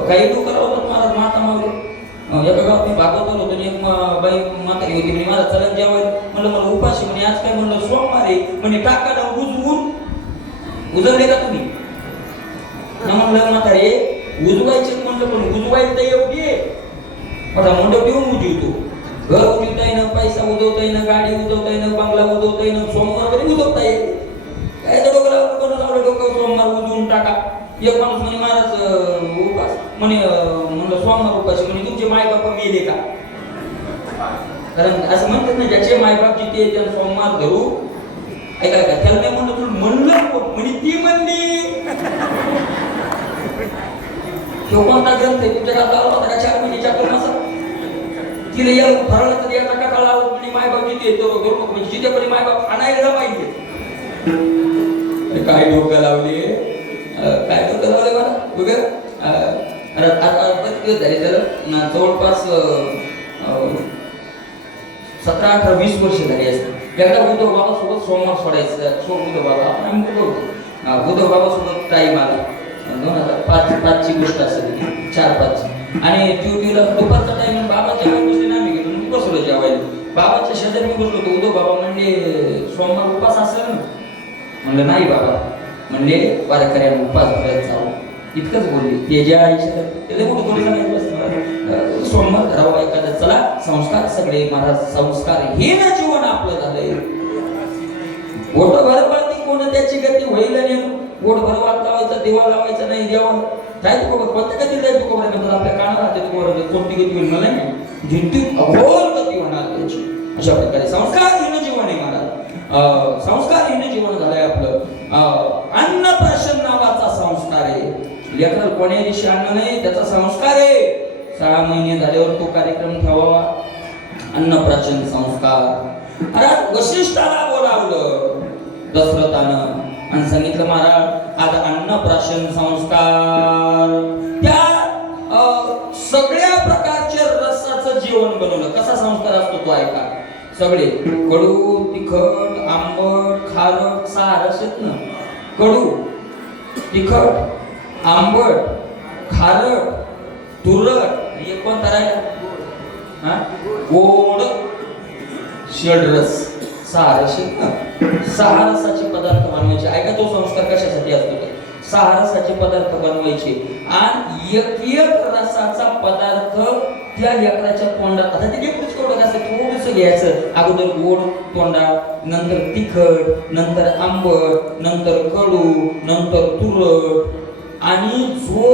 काही लोक लावतात महाराज माता मावली एका गावात मी भागवत होतो एक बाई माता होती म्हणजे मला चलन जेवायला म्हणलं मला उपाशी म्हणे आज काय म्हणलं सोमवार आहे म्हणे टाका ना उजवून उजवले का तुम्ही म्हणलं म्हातारे उजवायचे म्हणलं पण उजवायचं एवढी आहे मोठा मंडप देऊन उजवतो घर उजवता येणं पैसा उजवता येणं गाडी उजवता येणं बंगला उजवता येणं सोमवार वगैरे उजवता येईल काय तर डोकं सोमवार उजवून टाका एक माणूस म्हणे महाराज उपास म्हणे म्हणलं सोमवार उपास म्हणे तुमचे मायबाप मेले का कारण असं म्हणतात ना ज्याचे मायबाप जिथे त्याला सोमवार धरू ऐका का त्याला नाही म्हणलं तुला म्हणलं कोण म्हणे ती म्हणली तो कोणता ग्रंथ आहे तुमच्या गावात आला होता का 4 महिन्याच्या कर्माचा तिला या फरवलं तर याचा का काळा म्हणे मायबाप जिथे तो धरू नको म्हणजे जिथे पण मायबाप आणायला पाहिजे काय डोकं लावले काय डोकं लावले मला वगैरे आता झाले त्याला जवळपास 17, 18, 20 वर्ष झाली असते एकदा बुद्ध बाबा सोबत सोमवार सोडायचं बुद्ध बाबा आपण बुद्ध बाबा सोबत टाईम आला 2005 ची गोष्ट असेल 4-5 आणि ड्युटीला दुपारचा टाइम बाबाच्या बसले ना आम्ही गेलो मी बसलो जेवायला बाबाच्या शेजारी मी बसलो होतो उद्धव बाबा म्हणले सोमवार उपास असेल ना म्हणलं नाही बाबा म्हणले वारकऱ्यांना उपास करायला जाऊ इतकंच बोलले ते ज्या आयुष्यात त्याला कुठं थोडी सांगायचं सोमवार धरावा एखादा चला संस्कार सगळे महाराज संस्कार हे ना जीवन आपलं झालंय ओट भरपाती कोण त्याची गती होईल नाही ओट भरवात लावायचा देवा लावायचा नाही देवा जायचं बाबा कोणत्या गती जायचं कोबरा म्हणतात आपल्या कानावर राहते कोबरा कोणती गती होईल मला नाही झिंटी अघोर गती होणार त्याची अशा प्रकारे संस्कारहीन जीवन आहे महाराज संस्कारहीन जीवन झालंय आपलं अन्नप्राशन नावाचा संस्कार आहे लेकराला कोण्या दिवशी अन्न नाही त्याचा संस्कार आहे 6 महिने झाल्यावर तो कार्यक्रम ठेवावा अन्नप्राशन संस्कार अरे वशिष्ठाला बोलावलं दशरथानं आणि सांगितलं महाराज आता अन्नप्राशन संस्कार त्या सगळ्या प्रकारचे रसाचं जेवण बनवलं कसा संस्कार असतो तो ऐका सगळे कडू तिखट आंबट खारट 6 रस आहेत ना कडू तिखट आंबट खारट, तुरट, हे कोणता राहिला? हा? गोड, षडरस, 6 रस. 6 रसाचे पदार्थ बनवायचे. ऐका तो संस्कार कशासाठी असतो ते. 6 रसाचे पदार्थ बनवायचे आणि एक रसाचा पदार्थ त्या लेकराच्या तोंडात. आता ते लेकरूच केवढं असं थोडंसं घ्यायचं. अगोदर गोड तोंडात, नंतर तिखट, नंतर आंबट, नंतर कडू, नंतर तुरट, आणि जो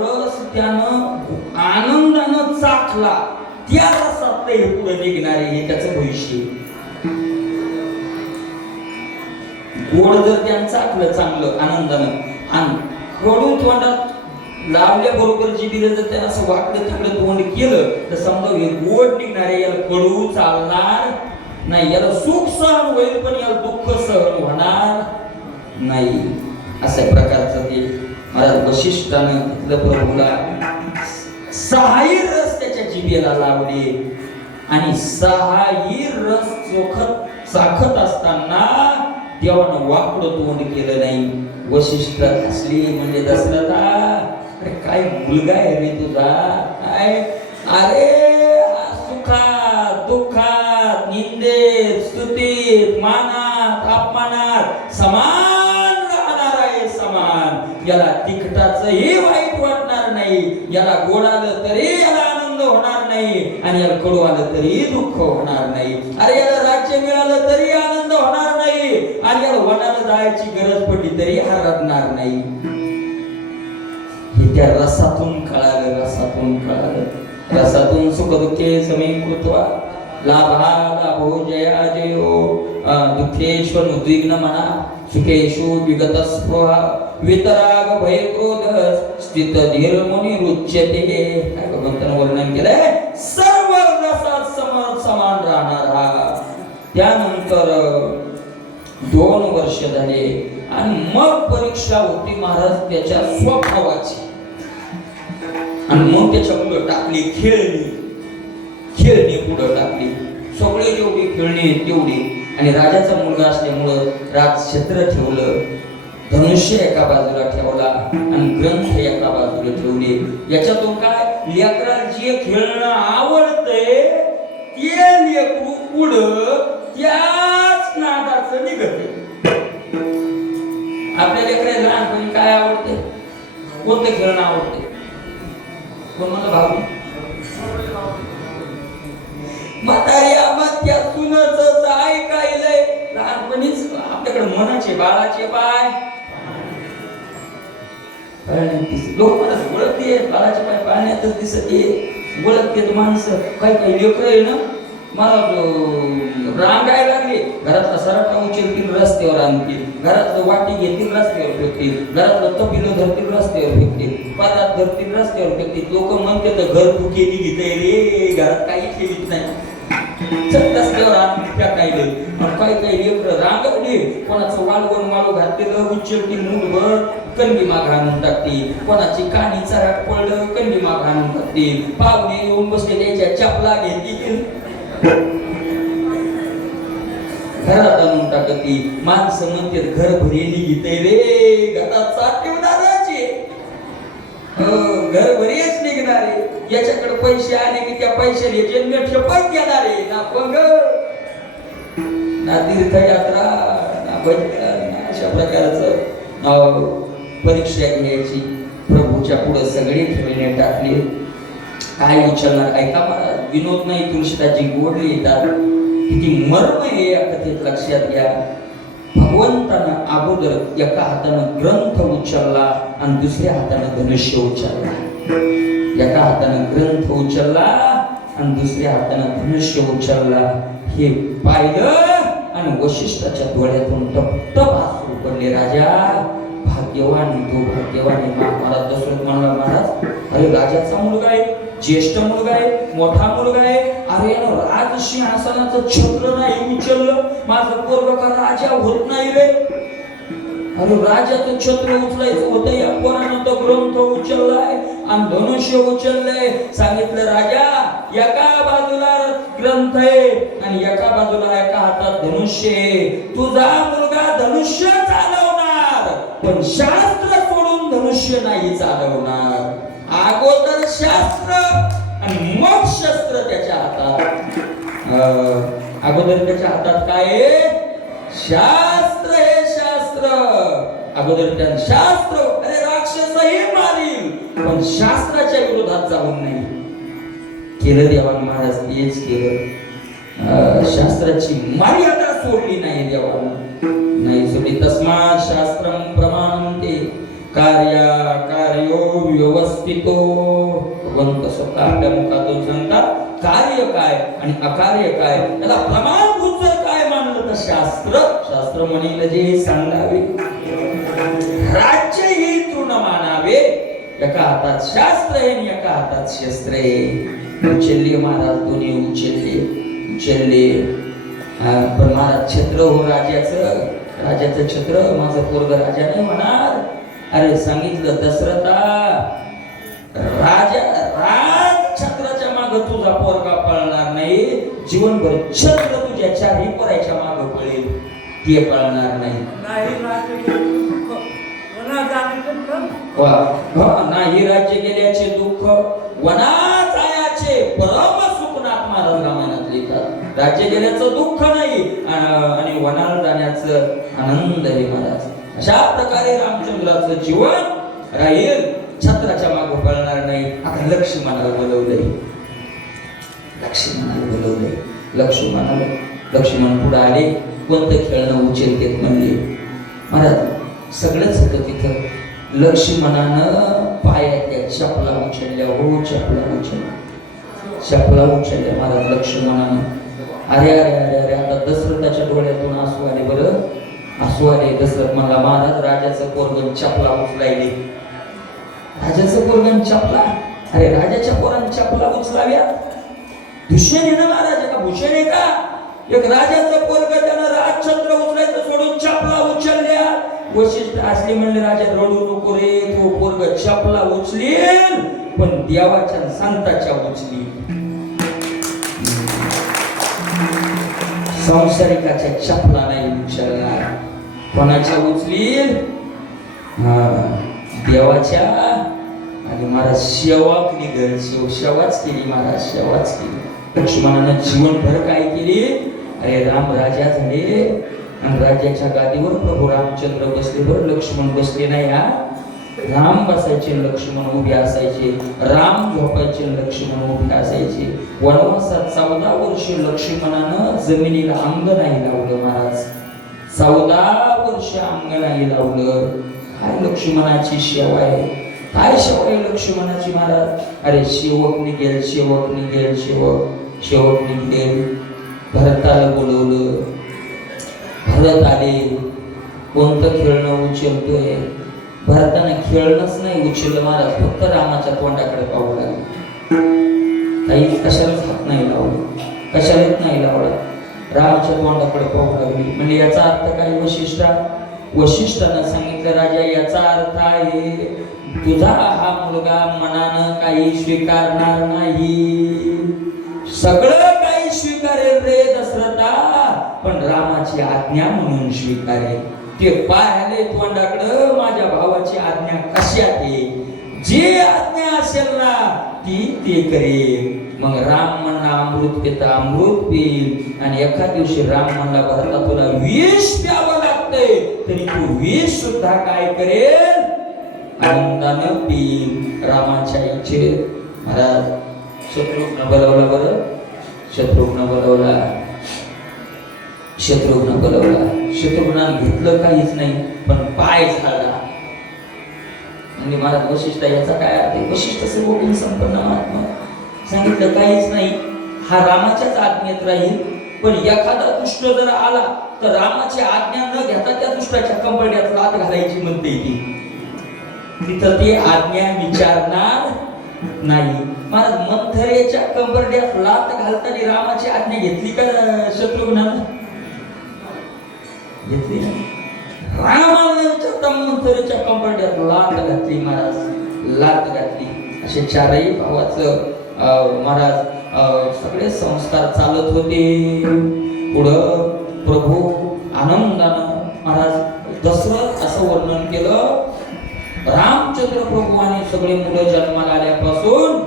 रस त्यानं आनंदानं चाखला त्या रसात ते पुढे निघणारे हे त्याचं भविष्य. गोड जर त्यानं चाखलं चांगलं आनंदानं आणि कडू तोंडात लावल्याबरोबर जिभेला जर त्यानं असं वाकडं तिकडं तोंड केलं तर समजा हे गोड निघणारे याला कडू चालणार नाही, याला सुख सहन होईल पण याला दुःख सहन होणार नाही. अशा प्रकारचं ते महाराज वशिष्ठानं तिथलं प्रभूला 6ही रस त्याच्या जिभेला लावले आणि 6ही रस चाखत असताना देवानं वाकडं तोंड केलं नाही. वशिष्ठ हसले म्हणजे दशरथा, अरे काय मुलगा आहे रे तुझा, काय अरे सुखात दुःखात निंदेत स्तुतीत मानात अपमानात समान राहणार आहे. समान. याला तिखटाचंही वाईट वाटणार नाही, याला गोड आलं तरी याला आनंद होणार नाही आणि याला कडू आलं तरी दुःख होणार नाही. अरे याला राज्य मिळालं तरी आनंद होणार नाही आणि याला वनाला जायची गरज पडली तरी हरणार नाही. हे त्या रसातून कळालं. रसातून सुख दुःखे समीकृत्वा लाभा लाभो जया जयो दुःखेश्वर उद्विग्न मना सुखेषु विगत स्पृहा वितराग भय क्रोध स्थित धीर मुनी रुच्यते. काय भगवंतानं वर्णन केलंय. सर्व रसात समान राहणार हा. त्यानंतर 2 वर्ष झाले आणि मग परीक्षा होती महाराज त्याच्या स्वभावाची आणि मग त्याच्या पुढे टाकली खेळणी पुढे टाकली. सगळे जेवढी खेळणी तेवढी. आणि राजाचा मुलगा असल्यामुळं राजक्षेत्र ठेवलं, धनुष्य एका बाजूला ठेवला आणि ग्रंथ एका बाजूला ठेवले. याच्यातून काय लेकराला जे खेळणं आवडतंय ते लेकरू पुढं त्याच नादाचं निघते. आपल्या लेकराला लहानपणी काय आवडते, कोणतं खेळणं आवडते, कोण म्हणलं भाऊ म्हातारी आम्हाला सुनच ऐकायलंय. लहानपणीच आपल्याकडे मनाचे बाळाचे पाय लोक मला ओळखते. बाळाचे पाय पाळण्यातच दिसते, ओळखते माणसं. काही लेकर आहे ना मला रांगायला लागले. घरातला सराटा उचलतील रस्त्यावर आणतील, घरातलं वाटी घेतील रस्त्यावर फेकतील, घरातलं तपिलं धरतील रस्त्यावर फेकतील, पातात धरतील रस्त्यावर फेकतील. लोक म्हणते तर घर तू केली घेतय रे, घरात काही ठेवीत नाही, रस्त्यावर आणतील फेकायले. काही लेकर रांगवले, कोणाचं वाळवण वाळू घातलेलं उचलतील मूठभर कणगी माग आणून टाकतील, कोणाची कानी चराट पडलं कणगी माग आणून टाकतील, पाहुणे येऊन बसले त्याच्या चपला घेतील घरात आणून टाकती. माणसं म्हणते घर भरेली घेते रे, घरात साथ ठेवणाराचे घर भरीच निघणारे. याच्याकडे पैसे आले की त्या पैशाने जन्म ठेपत घेणारे. ना पंग ना तीर्थयात्रा ना भजन, अशा प्रकारचं परीक्षा घ्यायची. प्रभूच्या पुढे सगळे खेळणे टाकले. काय उचलणार. ऐका महाराज, विनोद नाही, तुळशीदासजी गोडले येतात. किती मर्म आहे या कथेत लक्षात घ्या. भगवंतानं अगोदर एका हातानं ग्रंथ उचलला आणि दुसऱ्या हातानं धनुष्य उचलला. एका हातानं ग्रंथ उचलला आणि दुसऱ्या हातानं धनुष्य उचलला. हे पाहिलं आणि वशिष्ठाच्या डोळ्यातून टपटप अश्रू पडले. राजा भाग्यवान, तो भाग्यवान. महाराज दशरथ म्हणला, महाराज अरे राजाचा मुलगा आहे, ज्येष्ठ मुलगा आहे, मोठा मुलगा आहे. अरे राज सिंहासनाचं छत्र नाही उचललं, माझं पोरग का राजा होत नाही रे. अरे राजाचं छत्र उचलायचं होतं, या पोरानं तो ग्रंथ उचललाय आणि धनुष्य उचललंय. सांगितलं राजा एका बाजूला ग्रंथ आहे आणि एका बाजूला एका हातात धनुष्य आहे. तुझा मुलगा धनुष्य चालवणार पण शास्त्र सोडून धनुष्य नाही चालवणार. अगोदर शास्त्र आणि मग शस्त्र त्याच्या हातात. अगोदर त्याच्या हातात काय आहे? शास्त्र. हे शास्त्र अगोदर त्यानं शास्त्र. अरे राक्षसही मारील पण शास्त्राच्या विरोधात जाऊन नाही. केलं देवान महाराज तेच केलं. शास्त्राची मर्यादा सोडली नाही देवानं, नाही सोडली. तस्मात् शास्त्रम प्रमाणन्ते कार्यो व्यवस्थितो. भगवंत स्वतः आपल्या मुखातून सांगतात कार्य काय आणि अकार्य काय, त्याला प्रमाणभूत जर काय मानलं तर शास्त्र म्हणेल जे सांगावे. राज्य ही तृण मानावे. एका हातात शास्त्र आहे आणि एका हातात शस्त्र आहे. उचलले महाराज, दोन्ही उचलले. पण महाराज छत्र हो राजाचं छत्र. माझं पोरग राजा नाही म्हणणार. अरे सांगितलं दशरथा, राज छत्राच्या माग तुझा पोरगा पळणार नाही. जीवनभर छत्र तुझ्या चारही पोराच्या माग पळेल, ते पळणार नाही. नाही राज्य गेल्याचे दुःख वनात जायाचे परम सुखनाथ महाराज रामायणात लिहितात. राज्य गेल्याचं दुःख नाही आणि वनाला जाण्याचं आनंद आहे महाराज. अशा प्रकारे रामचंद्राचं जीवन राहील, छत्राच्या मागे पळणार नाही. आता लक्ष्मणाला बोलवलंय. लक्ष्मण पुढे आले. कोणतं खेळणं उचलतेत म्हणले महाराज. सगळंच होतं तिथं. लक्ष्मणानं पायाच्या चपला उचलल्या. हो चपला उचलल्या महाराज लक्ष्मणानं. अरे अरे अरे अरे आता दशरथाच्या डोळ्यातून आसू आले. बरं आसू आले. दशरथ म्हणला महाराज राजाचं पोरगण चपला उचलायले. राजाचं पोरगण चपला. अरे राजाच्या पोरांनी चपला उचलाव्या. भूषण आहे ना महाराज, का भूषण आहे का? एक राजाचं पोरग त्यानं राजछत्र उचलायचं सोडून चपला उचलल्या. वशिष्ठ असले म्हणले राजा रडू नको रे, तो पोरग चपला उचलेल पण देवाच्या संताच्या उचली. संसारिकाच्या चपला नाही उचलणार. कोणाच्या उचलील? देवाच्या. आणि महाराज शेवाक निघल. शेवाच केली महाराज, शेवाच केली. लक्ष्मणानं जीवनभर काय केली? अरे राम राजा झाले आणि राज्याच्या गादीवर प्रभू रामचंद्र बसले. बरं लक्ष्मण बसले नाही. राम बसायचे, लक्ष्मण उभे असायचे. राम झोपायचे, लक्ष्मण उभे असायचे. वनवासात 14 वर्ष लक्ष्मणानं जमिनीला अंग नाही लावलं महाराज. 14 वर्ष अंग नाही लावलं. काय लक्ष्मणाची सेवा आहे, काय सेवा आहे लक्ष्मणाची महाराज. अरे सेवक निघेल. भरताला बोलवलं. भरत आले. कोणतं खेळणं उचलतोय? भरताने खेळणंच नाही उचललं महाराज, फक्त रामाच्या तोंडाकडे पाहू लागले. काही कशालाच हात नाही लावला, कशालाच नाही लावला. रामाच्या तोंडाकडे पाहू लागली. म्हणजे याचा अर्थ काय? वशिष्ठानं सांगितलं राजा याचा अर्थ आहे तुझा हा मुलगा मनानं काही स्वीकारणार नाही. सगळं काही स्वीकारेल रे दशरथा, पण रामाची आज्ञा म्हणून स्वीकारेल. ते पाहिले तोंडाकडं माझ्या भावाची आज्ञा कशात आहे, जी आज्ञा असेल ना ती करेल. मग राम म्हणला अमृत पिता अमृत पिल. आणि एका दिवशी राम म्हणला भरता तुला विष प्यावं लागतंय, तरी तू विष सुद्धा काय करेल? आनंदानं पिल. रामाच्या इच्छेत महाराज शत्रुघ्न बोलवला. बरं शत्रुघ्न बोलवला. शत्रुघ्नानं घेतलं काहीच नाही, पण पाय झाला. म्हणजे महाराज वशिष्ठ याचा काय अर्थ आहे? वशिष्ठ सर्वगुण संपन्न महात्मा. सांगितलं काहीच नाही, हा रामाच्याच आज्ञेत राहील. पण एखादा दुष्ट जर आला तर रामाची आज्ञा न घेता त्या दुष्टाच्या कंबरड्यात लाथ घालायची म्हणते ती. तिथं ते आज्ञा विचारणार नाही. महाराज मंथरेच्या कंबरड्यात लाथ घालताना रामाची आज्ञा घेतली का शत्रुघ्नानं? घेतली नाही. रामाने विचारता मंथरेच्या कंबरड्यात लाथ घातली महाराज, लाथ घातली. असे चारही भावाचं महाराज सगळे संस्कार चालत होते. पुढं प्रभू आनंदानं महाराज दशरथ असं वर्णन केलं. रामचंद्र रामचंद्र प्रभू आणि सगळे मुलं जन्माला आल्यापासून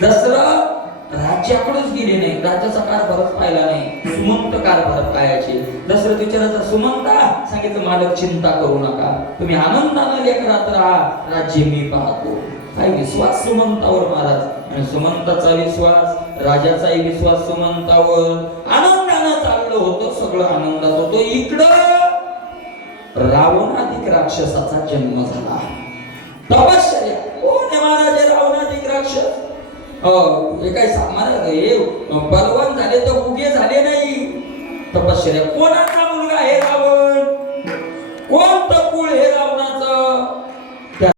दशरथ राज्याकडेच गेले नाही, राज्याचा कारभारच पाहिला नाही, सुमंत कारभार पाहायचे. दशरथ विचारायचा, सुमंता, सांगितलं मालक चिंता करू नका, तुम्ही आनंदाने लेकरात राहा, राज्य मी पाहतो. काय विश्वास सुमंतावर महाराज, आणि सुमंताचा विश्वास, राजाचाही विश्वास सुमंतावर. आनंदानं चाललं होतं, सगळं आनंदात होतं. इकडं रावणाधिक राक्षसाचा जन्म झाला. तपश्चर्या, कोण आहे महाराज रावणाधिक राक्षस? हे काय सामान्य, हे बलवान झाले तर उगे झाले नाही. तपश्चर्या, कोणाचा मुलगा हे रावण, कोणतं कुळ हे